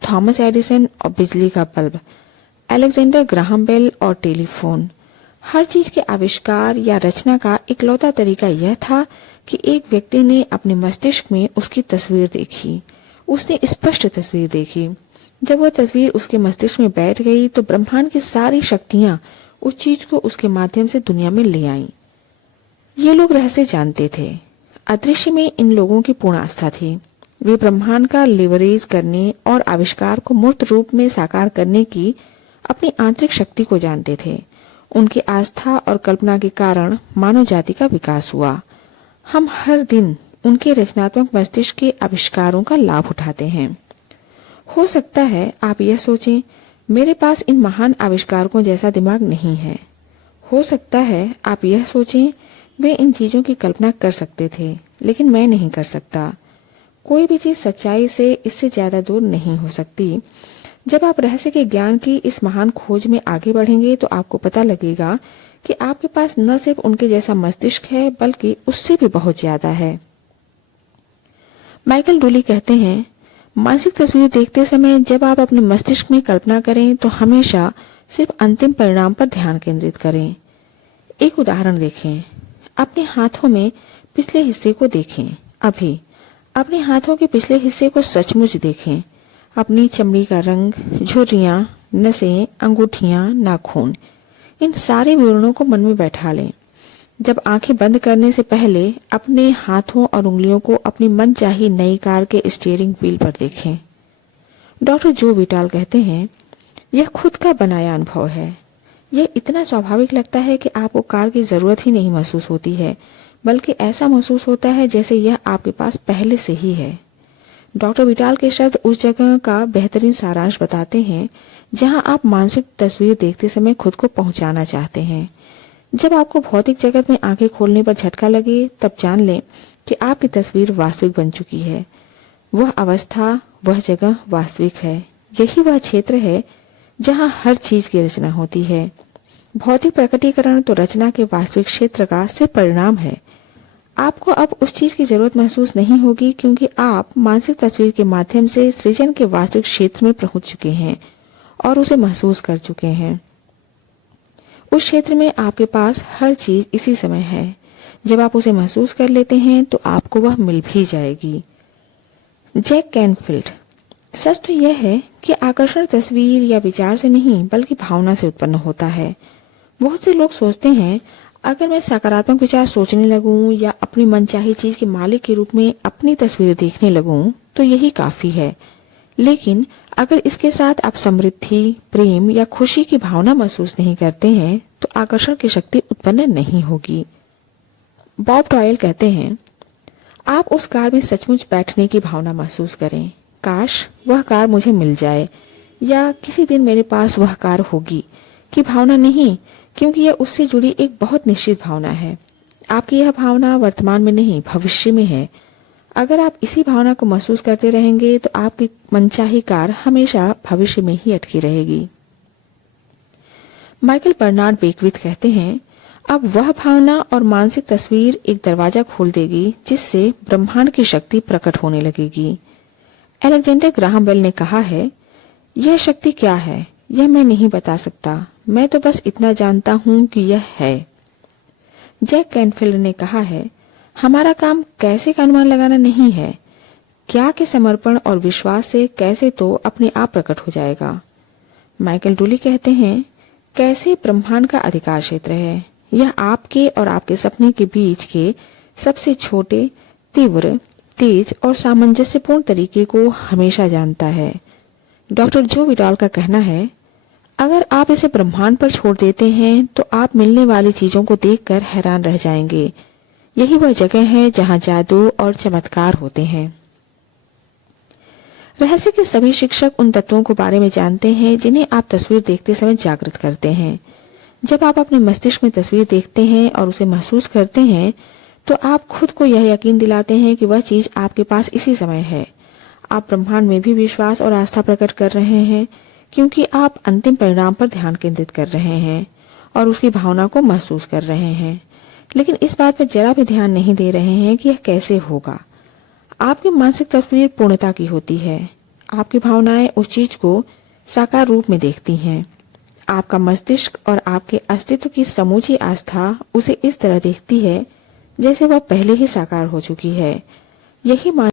थॉमस एडिसन और बिजली का बल्ब, अलेक्जेंडर ग्राहम बेल और टेलीफोन। हर चीज के आविष्कार या रचना का इकलौता तरीका यह था कि एक व्यक्ति ने अपने मस्तिष्क में उसकी तस्वीर देखी। उसने स्पष्ट तस्वीर देखी। जब वह तस्वीर उसके मस्तिष्क में बैठ गई तो ब्रह्मांड की सारी शक्तियां उस चीज को उसके माध्यम से दुनिया में ले आईं। ये लोग रहस्य जानते थे। अदृश्य में इन लोगों की पूर्ण आस्था थी। वे ब्रह्मांड का लेवरेज करने और आविष्कार को मूर्त रूप में साकार करने की अपनी आंतरिक शक्ति को जानते थे। उनकी आस्था और कल्पना के कारण मानव जाति का विकास हुआ। हम हर दिन उनके रचनात्मक मस्तिष्क के आविष्कारों का लाभ उठाते हैं। हो सकता है आप यह सोचें, मेरे पास इन महान आविष्कारकों जैसा दिमाग नहीं है। हो सकता है आप यह सोचें, वे इन चीजों की कल्पना कर सकते थे, लेकिन मैं नहीं कर सकता। कोई भी चीज सच्चाई से इससे ज्यादा दूर नहीं हो सकती। जब आप रहस्य के ज्ञान की इस महान खोज में आगे बढ़ेंगे तो आपको पता लगेगा कि आपके पास न सिर्फ उनके जैसा मस्तिष्क है, बल्कि उससे भी बहुत ज्यादा है। माइकल डूली कहते हैं, मानसिक तस्वीर देखते समय जब आप अपने मस्तिष्क में कल्पना करें तो हमेशा सिर्फ अंतिम परिणाम पर ध्यान केंद्रित करें। एक उदाहरण देखें। अपने हाथों में पिछले हिस्से को देखें। अभी अपने हाथों के पिछले हिस्से को सचमुच देखें। अपनी चमड़ी का रंग, झुर्रियां, नसें, अंगूठियां, नाखून, इन सारे विवरणों को मन में बैठा लें। जब आंखें बंद करने से पहले अपने हाथों और उंगलियों को अपनी मनचाही नई कार के स्टीयरिंग व्हील पर देखें। डॉक्टर जो विटाल कहते हैं, यह खुद का बनाया अनुभव है। यह इतना स्वाभाविक लगता है कि आपको कार की जरूरत ही नहीं महसूस होती है, बल्कि ऐसा महसूस होता है जैसे यह आपके पास पहले से ही है। डॉक्टर विटाल के शब्द उस जगह का बेहतरीन सारांश बताते हैं जहां आप मानसिक तस्वीर देखते समय खुद को पहुंचाना चाहते हैं। जब आपको भौतिक जगत में आंखें खोलने पर झटका लगे, तब जान लें कि आपकी तस्वीर वास्तविक बन चुकी है। वह अवस्था, वह जगह वास्तविक है। यही वह क्षेत्र है जहां हर चीज की रचना होती है। भौतिक प्रकटीकरण तो रचना के वास्तविक क्षेत्र का सिर्फ परिणाम है। आपको अब उस चीज की जरूरत महसूस नहीं होगी, क्योंकि आप मानसिक तस्वीर के माध्यम से सृजन के वास्तविक क्षेत्र में पहुंच चुके हैं और उसे महसूस कर चुके हैं। उस क्षेत्र में आपके पास हर चीज इसी समय है। जब आप उसे महसूस कर लेते हैं तो आपको वह मिल भी जाएगी। Jack Canfield. सच तो यह है कि आकर्षण तस्वीर या विचार से नहीं, बल्कि भावना से उत्पन्न होता है। बहुत से लोग सोचते हैं, अगर मैं सकारात्मक विचार सोचने लगूं या अपनी मनचाही चीज के मालिक के रूप में अपनी तस्वीर देखने लगूं तो यही काफी है। लेकिन अगर इसके साथ आप समृद्धि, प्रेम या खुशी की भावना महसूस नहीं करते हैं तो आकर्षण की शक्ति उत्पन्न नहीं होगी। बॉब डॉयल कहते हैं, आप उस कार में सचमुच बैठने की भावना महसूस करें। काश वह कार मुझे मिल जाए या किसी दिन मेरे पास वह कार होगी की भावना नहीं, क्योंकि यह उससे जुड़ी एक बहुत निश्चित भावना है। आपकी यह भावना वर्तमान में नहीं, भविष्य में है। अगर आप इसी भावना को महसूस करते रहेंगे तो आपकी मनचाही कार हमेशा भविष्य में ही अटकी रहेगी। माइकल बर्नार्ड बेकविथ कहते हैं, अब वह भावना और मानसिक तस्वीर एक दरवाजा खोल देगी जिससे ब्रह्मांड की शक्ति प्रकट होने लगेगी। अलेक्जेंडर ग्राहम बेल ने कहा है, यह शक्ति क्या है यह मैं नहीं बता सकता, मैं तो बस इतना जानता हूं कि यह है। जैक कैनफील्ड ने कहा है, हमारा काम कैसे का अनुमान लगाना नहीं है, क्या के समर्पण और विश्वास से कैसे तो अपने आप प्रकट हो जाएगा। माइकल डूली कहते हैं, कैसे ब्रह्मांड का अधिकार क्षेत्र है, यह आपके और आपके सपने के बीच के सबसे छोटे, तीव्र, तेज और सामंजस्यपूर्ण तरीके को हमेशा जानता है। डॉक्टर जो विटाल का कहना है, अगर आप इसे ब्रह्मांड पर छोड़ देते हैं तो आप मिलने वाली चीजों को देखकर हैरान रह जाएंगे। यही वह जगह है जहां जादू और चमत्कार होते हैं। रहस्य के सभी शिक्षक उन तत्वों के बारे में जानते हैं जिन्हें आप तस्वीर देखते समय जागृत करते हैं। जब आप अपने मस्तिष्क में तस्वीर देखते हैं और उसे महसूस करते हैं तो आप खुद को यह यकीन दिलाते हैं कि वह चीज आपके पास इसी समय है। आप ब्रह्मांड में भी विश्वास और आस्था प्रकट कर रहे हैं, क्योंकि आप अंतिम परिणाम पर ध्यान केंद्रित कर रहे हैं और उसकी भावना को महसूस कर रहे हैं, लेकिन इस बात पर जरा भी ध्यान नहीं दे रहे हैं कि यह कैसे होगा। आपकी मानसिक तस्वीर पूर्णता की होती है। आपकी भावनाएं उस चीज को साकार रूप में देखती हैं। आपका मस्तिष्क और आपके अस्तित्व की समूची आस्था उसे इस तरह देखती है जैसे वह पहले ही साकार हो चुकी है। यही